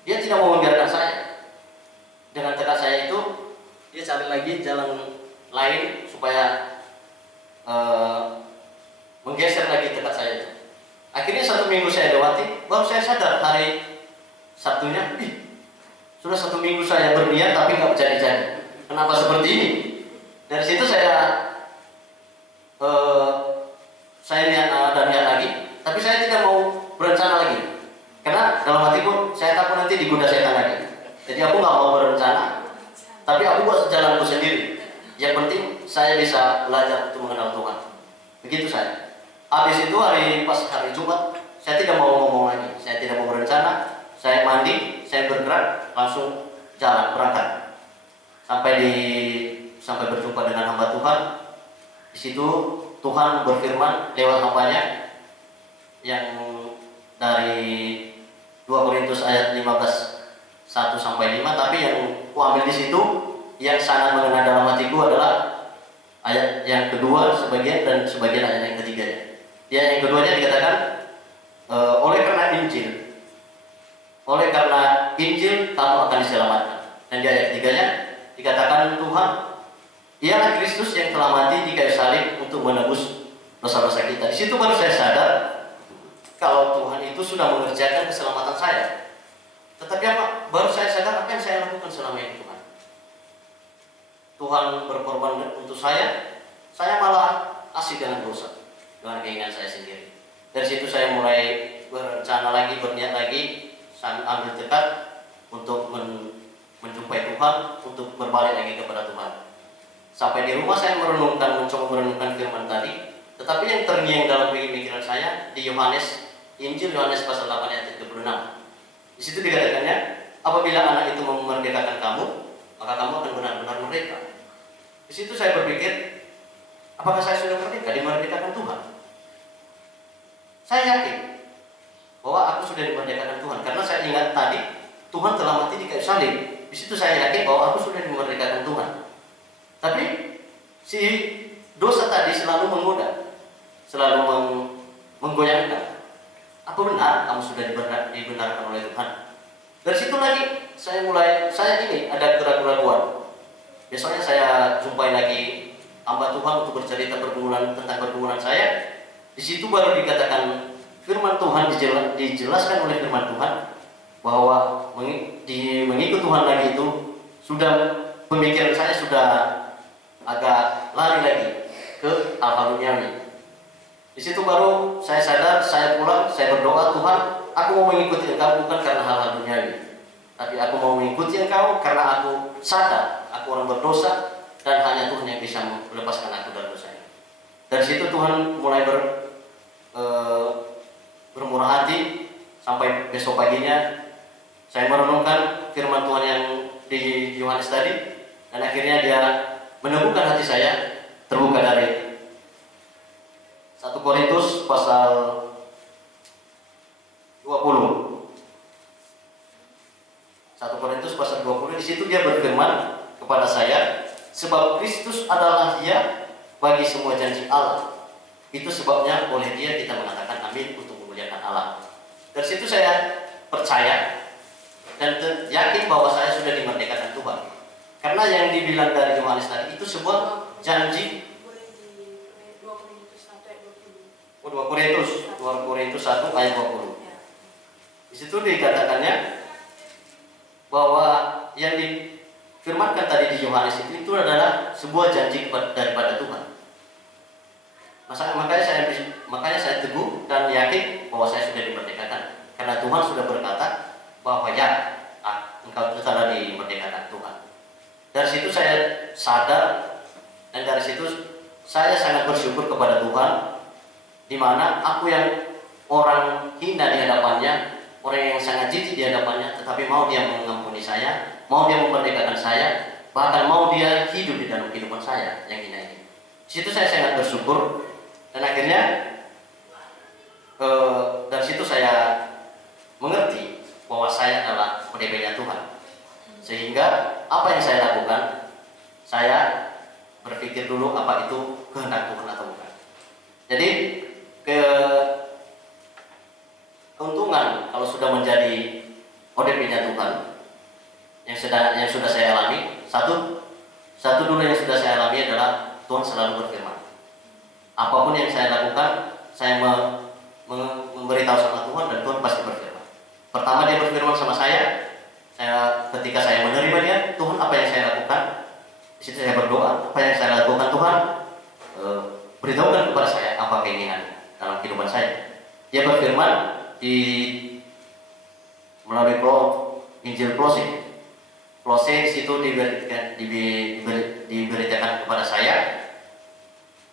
Dia tidak mau membiarkan saya. Dengan tekad saya itu, dia cari lagi jalan lain supaya menggeser lagi tekad saya itu. Akhirnya 1 minggu saya lewati, baru saya sadar hari Sabtunya, sudah 1 minggu saya berniat tapi nggak jadi. Kenapa seperti ini? Dari situ saya lihat lagi, tapi saya tidak mau berencana lagi. Karena dalam hatiku saya takut nanti digoda setan lagi. Jadi aku nggak mau berencana, tapi aku buat jalanku sendiri. Yang penting saya bisa belajar untuk mengenal Tuhan. Begitu saya. Habis itu pas hari Jumat, saya tidak mau ngomong lagi. Saya tidak mau berencana. Saya mandi, saya bergerak, langsung jalan berangkat. Sampai berjumpa dengan hamba Tuhan. Di situ Tuhan berfirman lewat hambanya yang dari 2 Korintus ayat 15 1-5, tapi yang kuambil di situ yang sangat mengena dalam hatiku adalah ayat yang kedua sebagian dan sebagian ayat yang ketiganya. Yang keduanya dikatakan oleh karena Injil kamu akan diselamatkan. Dan di ayat ketiganya dikatakan Tuhan, ialah Kristus yang telah mati di kayu salib untuk menebus dosa-dosa kita. Di situ baru saya sadar kalau Tuhan itu sudah mengerjakan keselamatan saya. Tetapi baru saya sadar apa yang saya lakukan selama ini Tuhan. Tuhan berkorban untuk saya malah asik dengan dosa, dengan keinginan saya sendiri. Dari situ saya mulai berencana lagi, berniat lagi, saya ambil tekad untuk menjumpai Tuhan, untuk berbalik lagi kepada Tuhan. Sampai di rumah saya mencoba merenungkan firman tadi, tetapi yang terngiang dalam pikiran saya di Injil Yohanes pasal 8 ayat 36. Di situ dikatakannya, apabila anak itu memerdekakan kamu, maka kamu akan benar-benar merdeka. Di situ saya berpikir, apakah saya sudah merdeka, dimerdekakan Tuhan? Saya yakin bahwa aku sudah dimerdekakan Tuhan, karena saya ingat tadi Tuhan telah mati di kayu salib. Di situ saya yakin bahwa aku sudah dimerdekakan Tuhan. Tapi si dosa tadi selalu menggoda, selalu menggoyangkan. Apa benar kamu sudah dibenarkan oleh Tuhan? Dari situ lagi saya ini ada keraguan. Besoknya saya jumpai lagi hamba Tuhan untuk bercerita tentang pergumulan saya. Di situ baru dikatakan firman Tuhan, dijelaskan oleh firman Tuhan bahwa mengikut Tuhan lagi itu sudah, pemikiran saya sudah agak lari lagi ke hal-hal duniawi. Di situ baru saya sadar, saya pulang, saya berdoa, Tuhan, aku mau mengikuti Engkau bukan karena hal-hal duniawi, tapi aku mau mengikuti Engkau karena aku sadar aku orang berdosa dan hanya Tuhan yang bisa melepaskan aku dari dosa ini. Dari situ Tuhan mulai bermurah hati sampai besok paginya saya merenungkan firman Tuhan yang di Yohanes tadi, dan akhirnya dia meneguhkan hati saya terbuka dari 1 Korintus pasal 20. 1 Korintus pasal 20, di situ dia berfirman kepada saya, sebab Kristus adalah Dia bagi semua janji Allah. Itu sebabnya oleh Dia kita mengatakan amin untuk memuliakan Allah. Dari situ saya percaya dan yakin bahwa saya sudah dimerdekakan Tuhan. Karena yang dibilang dari Yohanes tadi itu sebuah janji. 2 Korintus 1 ayat 20. Di situ dikatakannya bahwa yang difirmankan tadi di Yohanes itu adalah sebuah janji daripada Tuhan. Makanya saya teguh dan yakin bahwa saya sudah dimerdekakan karena Tuhan sudah berkata bahwa ya, engkau telah dimerdekakan Tuhan. Dari situ saya sadar dan dari situ saya sangat bersyukur kepada Tuhan, di mana aku yang orang hina di hadapannya, orang yang sangat jijik di hadapannya, tetapi mau Dia mengampuni saya, mau Dia memerdekakan saya, bahkan mau Dia hidup di dalam kehidupan saya yang hina ini. Di situ saya sangat bersyukur dan akhirnya dari situ saya mengerti bahwa saya adalah ODP-nya Tuhan. Sehingga apa yang saya lakukan, saya berpikir dulu apa itu kehendak Tuhan atau bukan. Jadi keuntungan kalau sudah menjadi ODP-nya Tuhan yang sudah saya alami, satu dulu yang sudah saya alami adalah Tuhan selalu berfirman. Apapun yang saya lakukan, saya memberitahu sama Tuhan dan Tuhan pasti berfirman. Pertama Dia berfirman sama saya ketika saya menerima Dia, Tuhan apa yang saya lakukan? Di situ saya berdoa, apa yang saya lakukan Tuhan? Beritahukan kepada saya apa keinginan dalam kehidupan saya. Dia berfirman melalui Injil Kolose. Kolose di situ diberitakan kepada saya,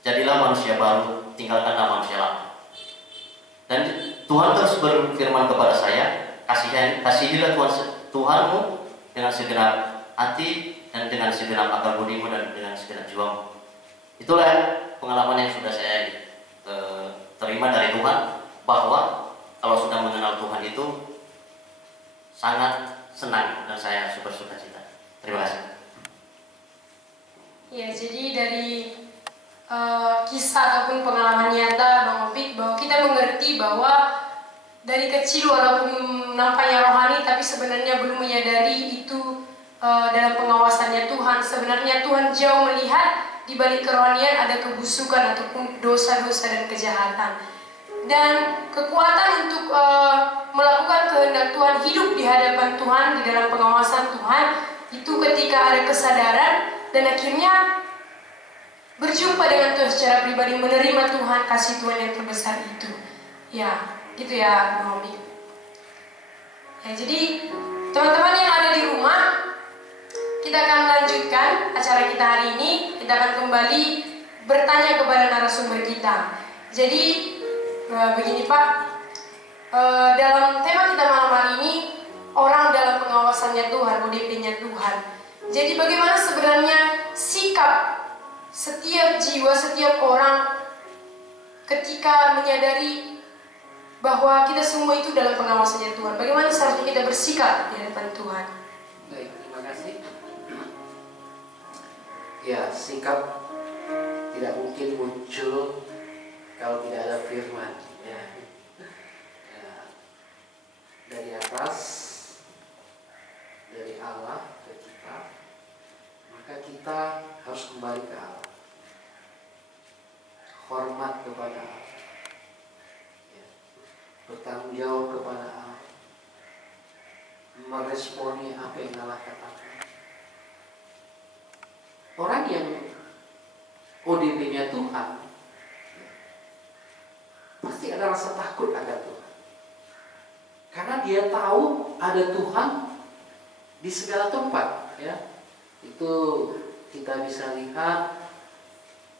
jadilah manusia baru, tinggalkanlah manusia lama. Dan Tuhan terus berfirman kepada saya, kasihilah Tuhanmu dengan segenap hati dan dengan segenap akal budimu dan dengan segenap jiwamu. Itulah pengalaman yang sudah saya terima dari Tuhan, bahwa kalau sudah mengenal Tuhan itu sangat senang dan saya super sukacita. Terima kasih. Ya, jadi dari kisah ataupun pengalaman nyata Bang Opik, bahwa kita mengerti bahwa dari kecil walaupun nampaknya rohani, tapi sebenarnya belum menyadari itu dalam pengawasannya Tuhan. Sebenarnya Tuhan jauh melihat di balik kerohanian ada kebusukan ataupun dosa-dosa dan kejahatan. Dan kekuatan untuk melakukan kehendak Tuhan, hidup di hadapan Tuhan, di dalam pengawasan Tuhan, itu ketika ada kesadaran dan akhirnya berjumpa dengan Tuhan secara pribadi, menerima Tuhan, kasih Tuhan yang terbesar itu. Ya, gitu ya Bang Obi. Ya, jadi teman-teman yang ada di rumah, kita akan melanjutkan acara kita hari ini. Kita akan kembali bertanya kepada narasumber kita. Jadi begini Pak, dalam tema kita malam hari ini, orang dalam pengawasannya Tuhan, ODP-nya Tuhan. Jadi bagaimana sebenarnya sikap setiap jiwa, setiap orang ketika menyadari bahwa kita semua itu dalam pengawasannya Tuhan? Bagaimana seharusnya kita bersikap di hadapan Tuhan? Baik, terima kasih. Ya, sikap tidak mungkin muncul kalau tidak ada firman. Ya. Dari atas, dari Allah ke kita, maka kita harus kembali ke Allah. Hormat kepada Allah, ya. Bertanggung jawab kepada Allah, meresponi apa yang Allah katakan. Orang yang ODP-nya Tuhan, ya, pasti ada rasa takut akan Tuhan, karena dia tahu ada Tuhan di segala tempat, ya. Itu kita bisa lihat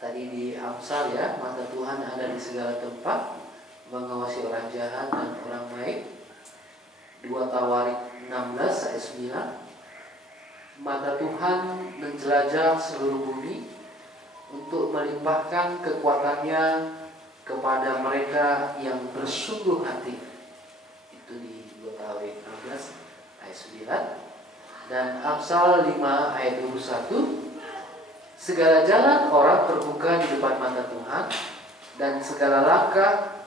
tadi di Amsal, ya, mata Tuhan ada di segala tempat, mengawasi orang jahat dan orang baik. 2 Tawarik 16 ayat 9, mata Tuhan menjelajah seluruh bumi untuk melimpahkan kekuatannya kepada mereka yang bersungguh hati. Itu di 2 Tawarik 16 ayat 9. Dan Amsal 5 ayat 21, segala jalan orang terbuka di depan mata Tuhan, dan segala langkah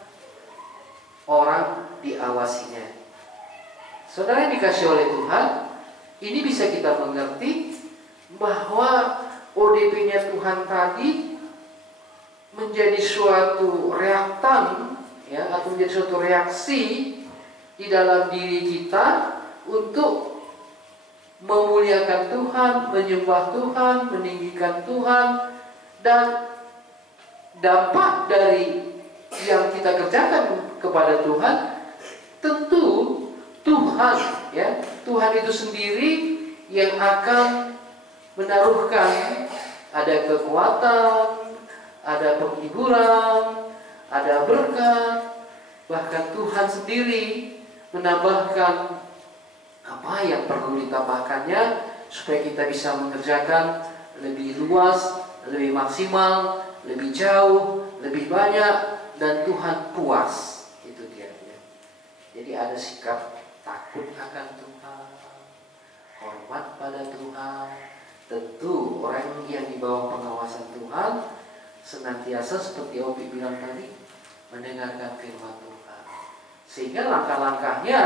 orang diawasinya. Saudara yang dikasih oleh Tuhan, ini bisa kita mengerti bahwa ODP-nya Tuhan tadi menjadi suatu reaktan, ya, atau menjadi suatu reaksi di dalam diri kita untuk memuliakan Tuhan, menyembah Tuhan, meninggikan Tuhan. Dan dampak dari yang kita kerjakan kepada Tuhan, tentu Tuhan, ya, Tuhan itu sendiri yang akan menaruhkan ada kekuatan, ada penghiburan, ada berkat. Bahkan Tuhan sendiri menambahkan apa yang perlu ditambahkannya supaya kita bisa mengerjakan lebih luas, lebih maksimal, lebih jauh, lebih banyak, dan Tuhan puas. Itu dia, ya. Jadi ada sikap takut akan Tuhan, hormat pada Tuhan. Tentu orang yang di bawah pengawasan Tuhan senantiasa seperti Opi bilang tadi, mendengarkan firman Tuhan, sehingga langkah-langkahnya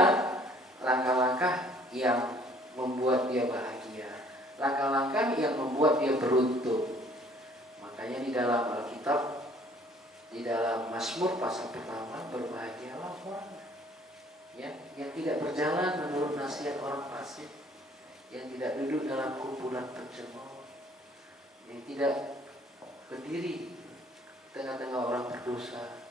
langkah-langkah yang membuat dia bahagia, langkah-langkah yang membuat dia beruntung. Makanya di dalam Alkitab, di dalam Mazmur pasal pertama, berbahagialah orang, ya, yang tidak berjalan menurut nasihat orang fasik, yang tidak duduk dalam kumpulan pencemooh, yang tidak berdiri tengah-tengah orang berdosa,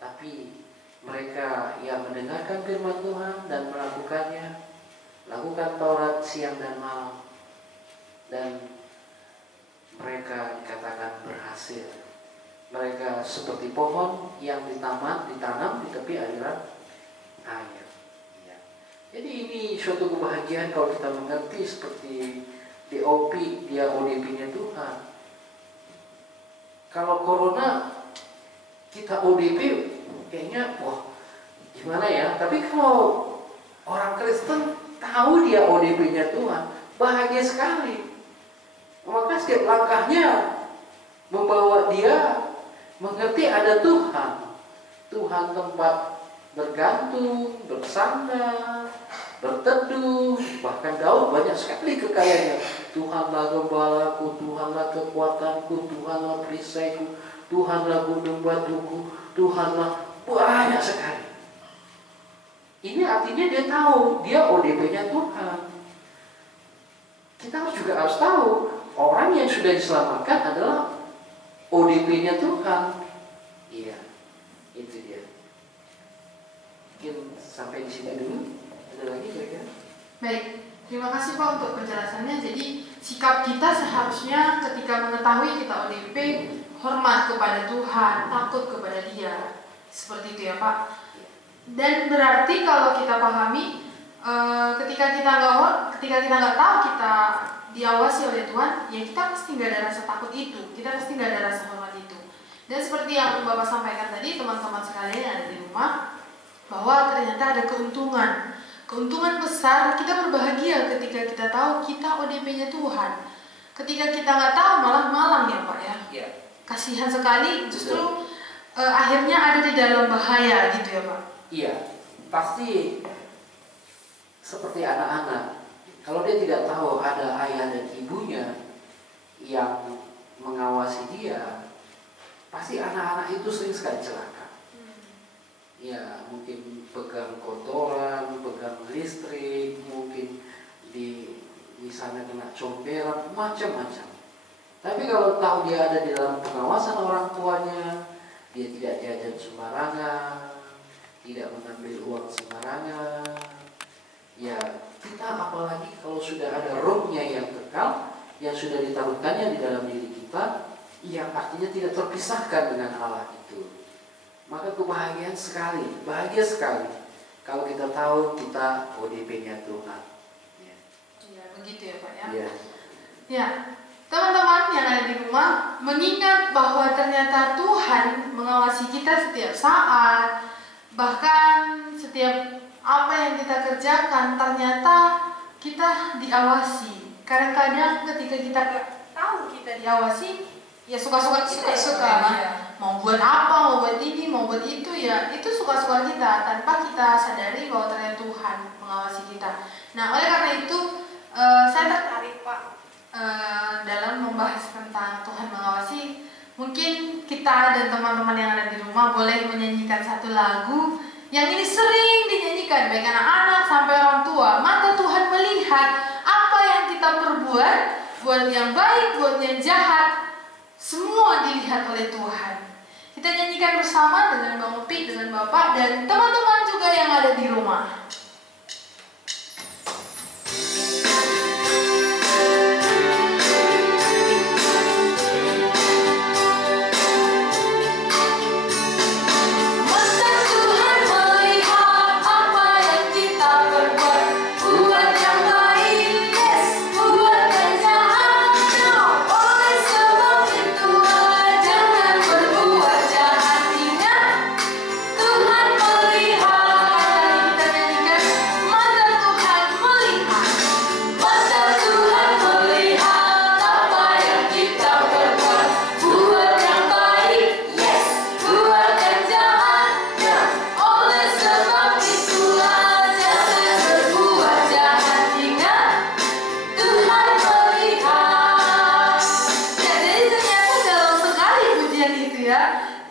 tapi mereka yang mendengarkan firman Tuhan dan melakukannya, lakukan Taurat siang dan malam, dan mereka dikatakan berhasil. Mereka seperti pohon yang ditanam di tepi aliran air. Ya. Jadi ini suatu kebahagiaan kalau kita mengerti seperti DOP, dia ODP-nya Tuhan. Kalau corona kita ODP kayaknya wah gimana ya. Tapi kalau orang Kristen tahu dia ODP-nya Tuhan, bahagia sekali. Maka setiap langkahnya membawa dia mengerti ada Tuhan. Tuhan tempat bergantung, bersandar, berteduh. Bahkan Daud banyak sekali kekayaannya. Tuhanlah gembalaku, Tuhanlah kekuatanku, Tuhanlah perisaiku, Tuhanlah gunung batuku, Tuhanlah, banyak sekali. Ini artinya dia tahu dia ODP-nya Tuhan. Kita juga harus tahu orang yang sudah diselamatkan adalah ODP-nya Tuhan. Iya, itu dia. Mungkin sampai di sini dulu. Ada lagi kira-kira? Baik, terima kasih Pak untuk penjelasannya. Jadi sikap kita seharusnya ketika mengetahui kita ODP, hormat kepada Tuhan, takut kepada Dia, seperti itu ya Pak. Dan berarti kalau kita pahami, ketika kita nggak tahu kita diawasi oleh Tuhan, ya kita pasti nggak ada rasa takut itu, kita pasti nggak ada rasa hormat itu. Dan seperti yang Bapak sampaikan tadi, teman-teman sekalian yang ada di rumah, bahwa ternyata ada keuntungan besar. Kita berbahagia ketika kita tahu kita ODP-nya Tuhan. Ketika kita nggak tahu malah malang ya Pak ya. Iya. Kasihan sekali, justru akhirnya ada di dalam bahaya gitu ya Pak. Iya, pasti seperti anak-anak. Kalau dia tidak tahu ada ayah dan ibunya yang mengawasi dia, pasti anak-anak itu sering sekali celaka. Ya, mungkin pegang kotoran, pegang listrik, mungkin di sana kena comberan, macam-macam. Tapi kalau tahu dia ada di dalam pengawasan orang tuanya, dia tidak jajan sembarangan, tidak mengambil uang sembarangan, ya Kita apalagi kalau sudah ada rohnya yang kekal, yang sudah ditaruhkannya di dalam diri kita, yang artinya tidak terpisahkan dengan Allah itu. Maka kebahagiaan sekali, bahagia sekali kalau kita tahu kita ODP-nya Tuhan. Ya. Iya, begitu ya Pak ya. Ya. Ya, teman-teman yang ada di rumah mengingat bahwa ternyata Tuhan mengawasi kita setiap saat, bahkan setiap apa yang kita kerjakan ternyata kita diawasi. Kadang-kadang ketika kita tahu kita diawasi, ya suka-suka kita, mau buat apa, mau buat ini, mau buat itu, ya itu suka-suka kita tanpa kita sadari bahwa ternyata Tuhan mengawasi kita. Nah, oleh karena itu saya tertarik Pak dalam membahas tentang Tuhan mengawasi. Mungkin kita dan teman-teman yang ada di rumah boleh menyanyikan satu lagu yang ini sering dinyanyikan baik anak-anak sampai orang tua. Mata Tuhan melihat apa yang kita perbuat, buat yang baik, buat yang jahat, semua dilihat oleh Tuhan. Kita nyanyikan bersama dengan Bang Opi, dengan Bapak dan teman-teman juga yang ada di rumah.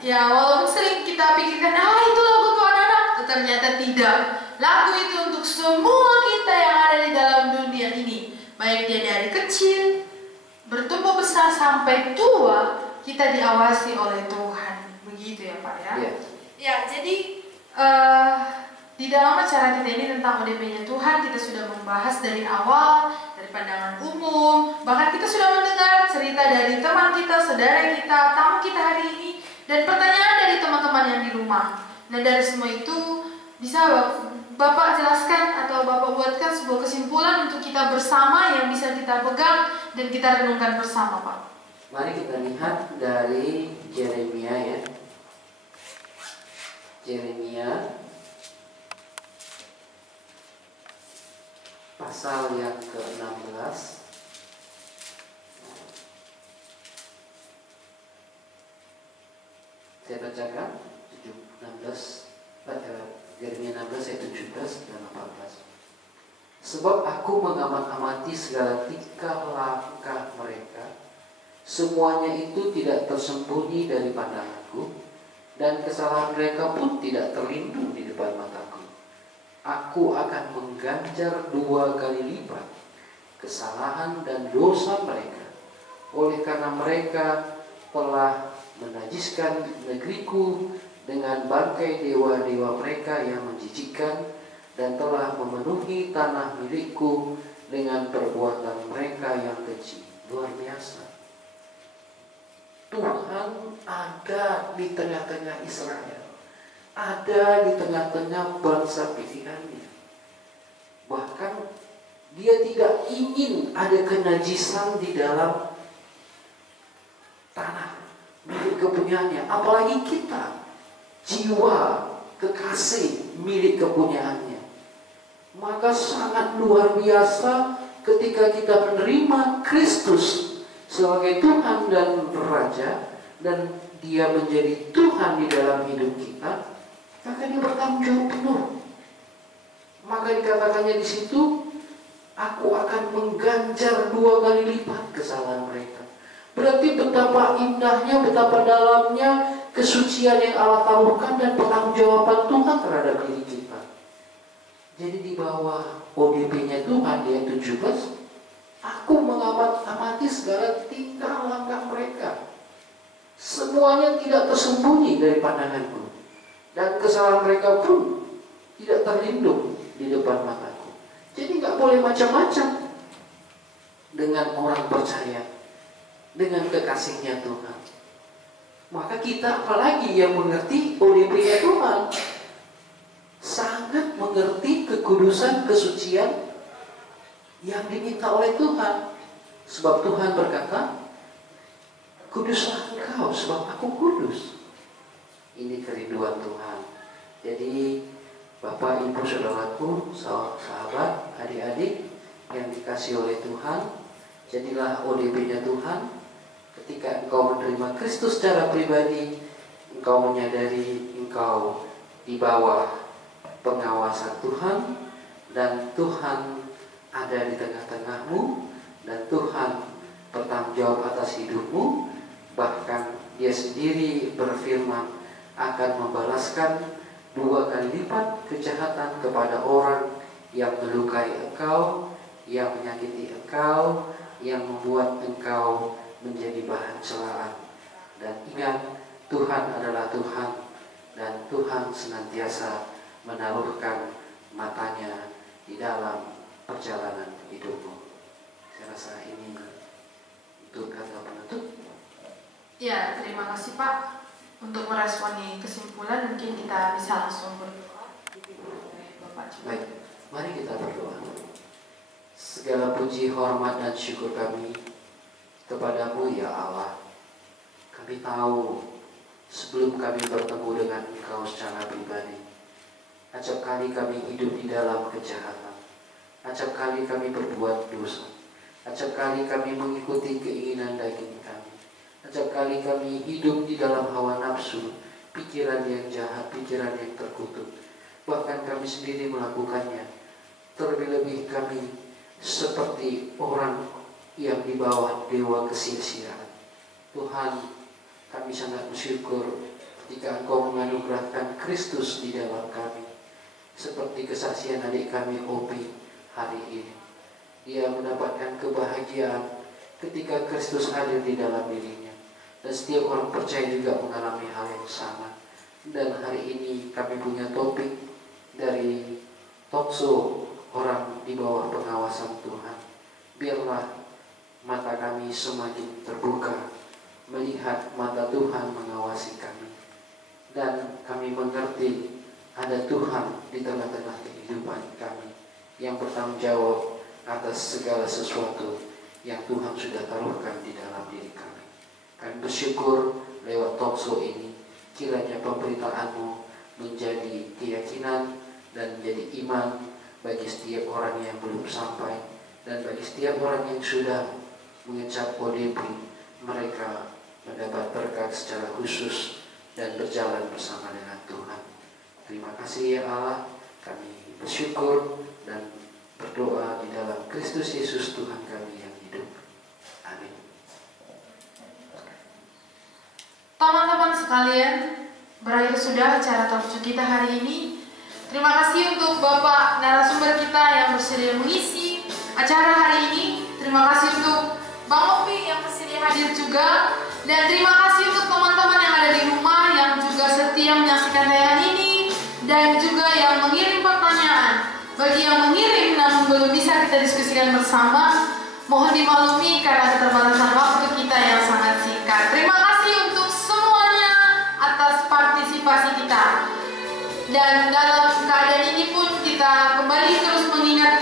Ya, walaupun sering kita pikirkan, itu lagu untuk anak-anak, ternyata tidak. Lagu itu untuk semua kita yang ada di dalam dunia ini. Baik dia dari kecil, bertumbuh besar sampai tua, kita diawasi oleh Tuhan. Begitu ya Pak ya? Ya. Ya, jadi di dalam acara kita ini tentang ODP-nya Tuhan, kita sudah membahas dari awal, dari pandangan umum, bahkan kita sudah mendengar cerita dari teman kita, saudara kita, tamu kita hari ini, dan pertanyaan dari teman-teman yang di rumah. Nah, dari semua itu bisa Bapak jelaskan atau Bapak buatkan sebuah kesimpulan untuk kita bersama yang bisa kita pegang dan kita renungkan bersama, Pak. Mari kita lihat dari Yeremia ya. Yeremia pasal yang ke-16. Saya bacakan 16, Yeremia 16 ayat 17 dan 18. Sebab aku mengamat-amati segala tingkah langkah mereka, semuanya itu tidak tersembunyi dari pandanganku, dan kesalahan mereka pun tidak terlindung di depan mataku. Aku akan mengganjar 2 kali lipat kesalahan dan dosa mereka, oleh karena mereka telah menajiskan negeriku dengan bangkai dewa-dewa mereka yang menjijikkan, dan telah memenuhi tanah milikku dengan perbuatan mereka yang keji. Luar biasa. Tuhan ada di tengah-tengah Israel, ada di tengah-tengah bangsa pilihannya. Bahkan dia tidak ingin ada kenajisan di dalam tanah milik kepunyaannya, apalagi kita, jiwa kekasih milik kepunyaannya. Maka sangat luar biasa ketika kita menerima Kristus sebagai Tuhan dan Raja, dan dia menjadi Tuhan di dalam hidup kita, maka dia bertanggung jawab penuh. Maka dikatakannya di situ, aku akan mengganjar 2 kali lipat kesalahan mereka. Berarti betapa indahnya, betapa dalamnya kesucian yang Allah taruhkan dan pertanggungjawaban Tuhan terhadap diri kita. Jadi di bawah ODP-nya Tuhan di ayat 17, aku mengamati segala tingkah langkah mereka, semuanya tidak tersembunyi dari pandanganku, dan kesalahan mereka pun tidak terlindung di depan mataku. Jadi nggak boleh macam-macam dengan orang percaya, dengan kekasihnya Tuhan. Maka kita apalagi yang mengerti ODP-nya Tuhan, sangat mengerti kekudusan, kesucian yang diminta oleh Tuhan. Sebab Tuhan berkata, kuduslah engkau sebab aku kudus. Ini kerinduan Tuhan. Jadi Bapak, Ibu, Saudaraku, sahabat, adik-adik yang dikasihi oleh Tuhan, jadilah ODP-nya Tuhan. Ketika engkau menerima Kristus secara pribadi, engkau menyadari engkau di bawah pengawasan Tuhan, dan Tuhan ada di tengah-tengahmu, dan Tuhan bertanggung jawab atas hidupmu. Bahkan Dia sendiri berfirman akan membalaskan 2 kali lipat kejahatan kepada orang yang melukai engkau, yang menyakiti engkau, yang membuat engkau menjadi bahan celaan. Dan ingat, Tuhan adalah Tuhan, dan Tuhan senantiasa menaruhkan matanya di dalam perjalanan hidupmu. Saya rasa ini untuk kata penutup. Ya, terima kasih Pak. Untuk meresponi kesimpulan, mungkin kita bisa langsung berdoa. Bapak juga. Baik, mari kita berdoa. Segala puji, hormat, dan syukur kami kepadamu ya Allah. Kami tahu sebelum kami bertemu dengan Engkau secara pribadi, acap kali kami hidup di dalam kejahatan, acap kali kami berbuat dosa, acap kali kami mengikuti keinginan daging kami, acap kali kami hidup di dalam hawa nafsu, pikiran yang jahat, pikiran yang terkutuk. Bahkan kami sendiri melakukannya. Terlebih-lebih kami seperti orang yang di bawah dewa kesia-siaan. Tuhan, kami sangat bersyukur ketika Engkau menganugerahkan Kristus di dalam kami. Seperti kesaksian adik kami Opi hari ini. Dia mendapatkan kebahagiaan ketika Kristus hadir di dalam dirinya. Dan setiap orang percaya juga mengalami hal yang sama. Dan hari ini kami punya topik dari talkshow orang di bawah pengawasan Tuhan. Biarlah mata kami semakin terbuka melihat mata Tuhan mengawasi kami, dan kami mengerti ada Tuhan di tengah-tengah kehidupan kami yang bertanggung jawab atas segala sesuatu yang Tuhan sudah taruhkan di dalam diri kami. Kami bersyukur lewat talkshow ini kiranya pemberitaanmu menjadi keyakinan dan menjadi iman bagi setiap orang yang belum sampai, dan bagi setiap orang yang sudah mengecap ODP, mereka mendapat berkat secara khusus dan berjalan bersama dengan Tuhan. Terima kasih ya Allah, kami bersyukur dan berdoa di dalam Kristus Yesus Tuhan kami yang hidup. Amin. Teman-teman sekalian, berakhir sudah acara talkshow kita hari ini. Terima kasih untuk Bapak narasumber kita yang bersedia mengisi acara hari ini. Terima kasih untuk Bang Opi yang bersedia hadir juga. Dan terima kasih untuk teman-teman yang ada di rumah yang juga setia menyaksikan tayangan ini, dan juga yang mengirim pertanyaan. Bagi yang mengirim namun belum bisa kita diskusikan bersama, mohon dimaklumi karena keterbatasan waktu kita yang sangat singkat. Terima kasih untuk semuanya atas partisipasi kita. Dan dalam keadaan ini pun kita kembali terus mengingat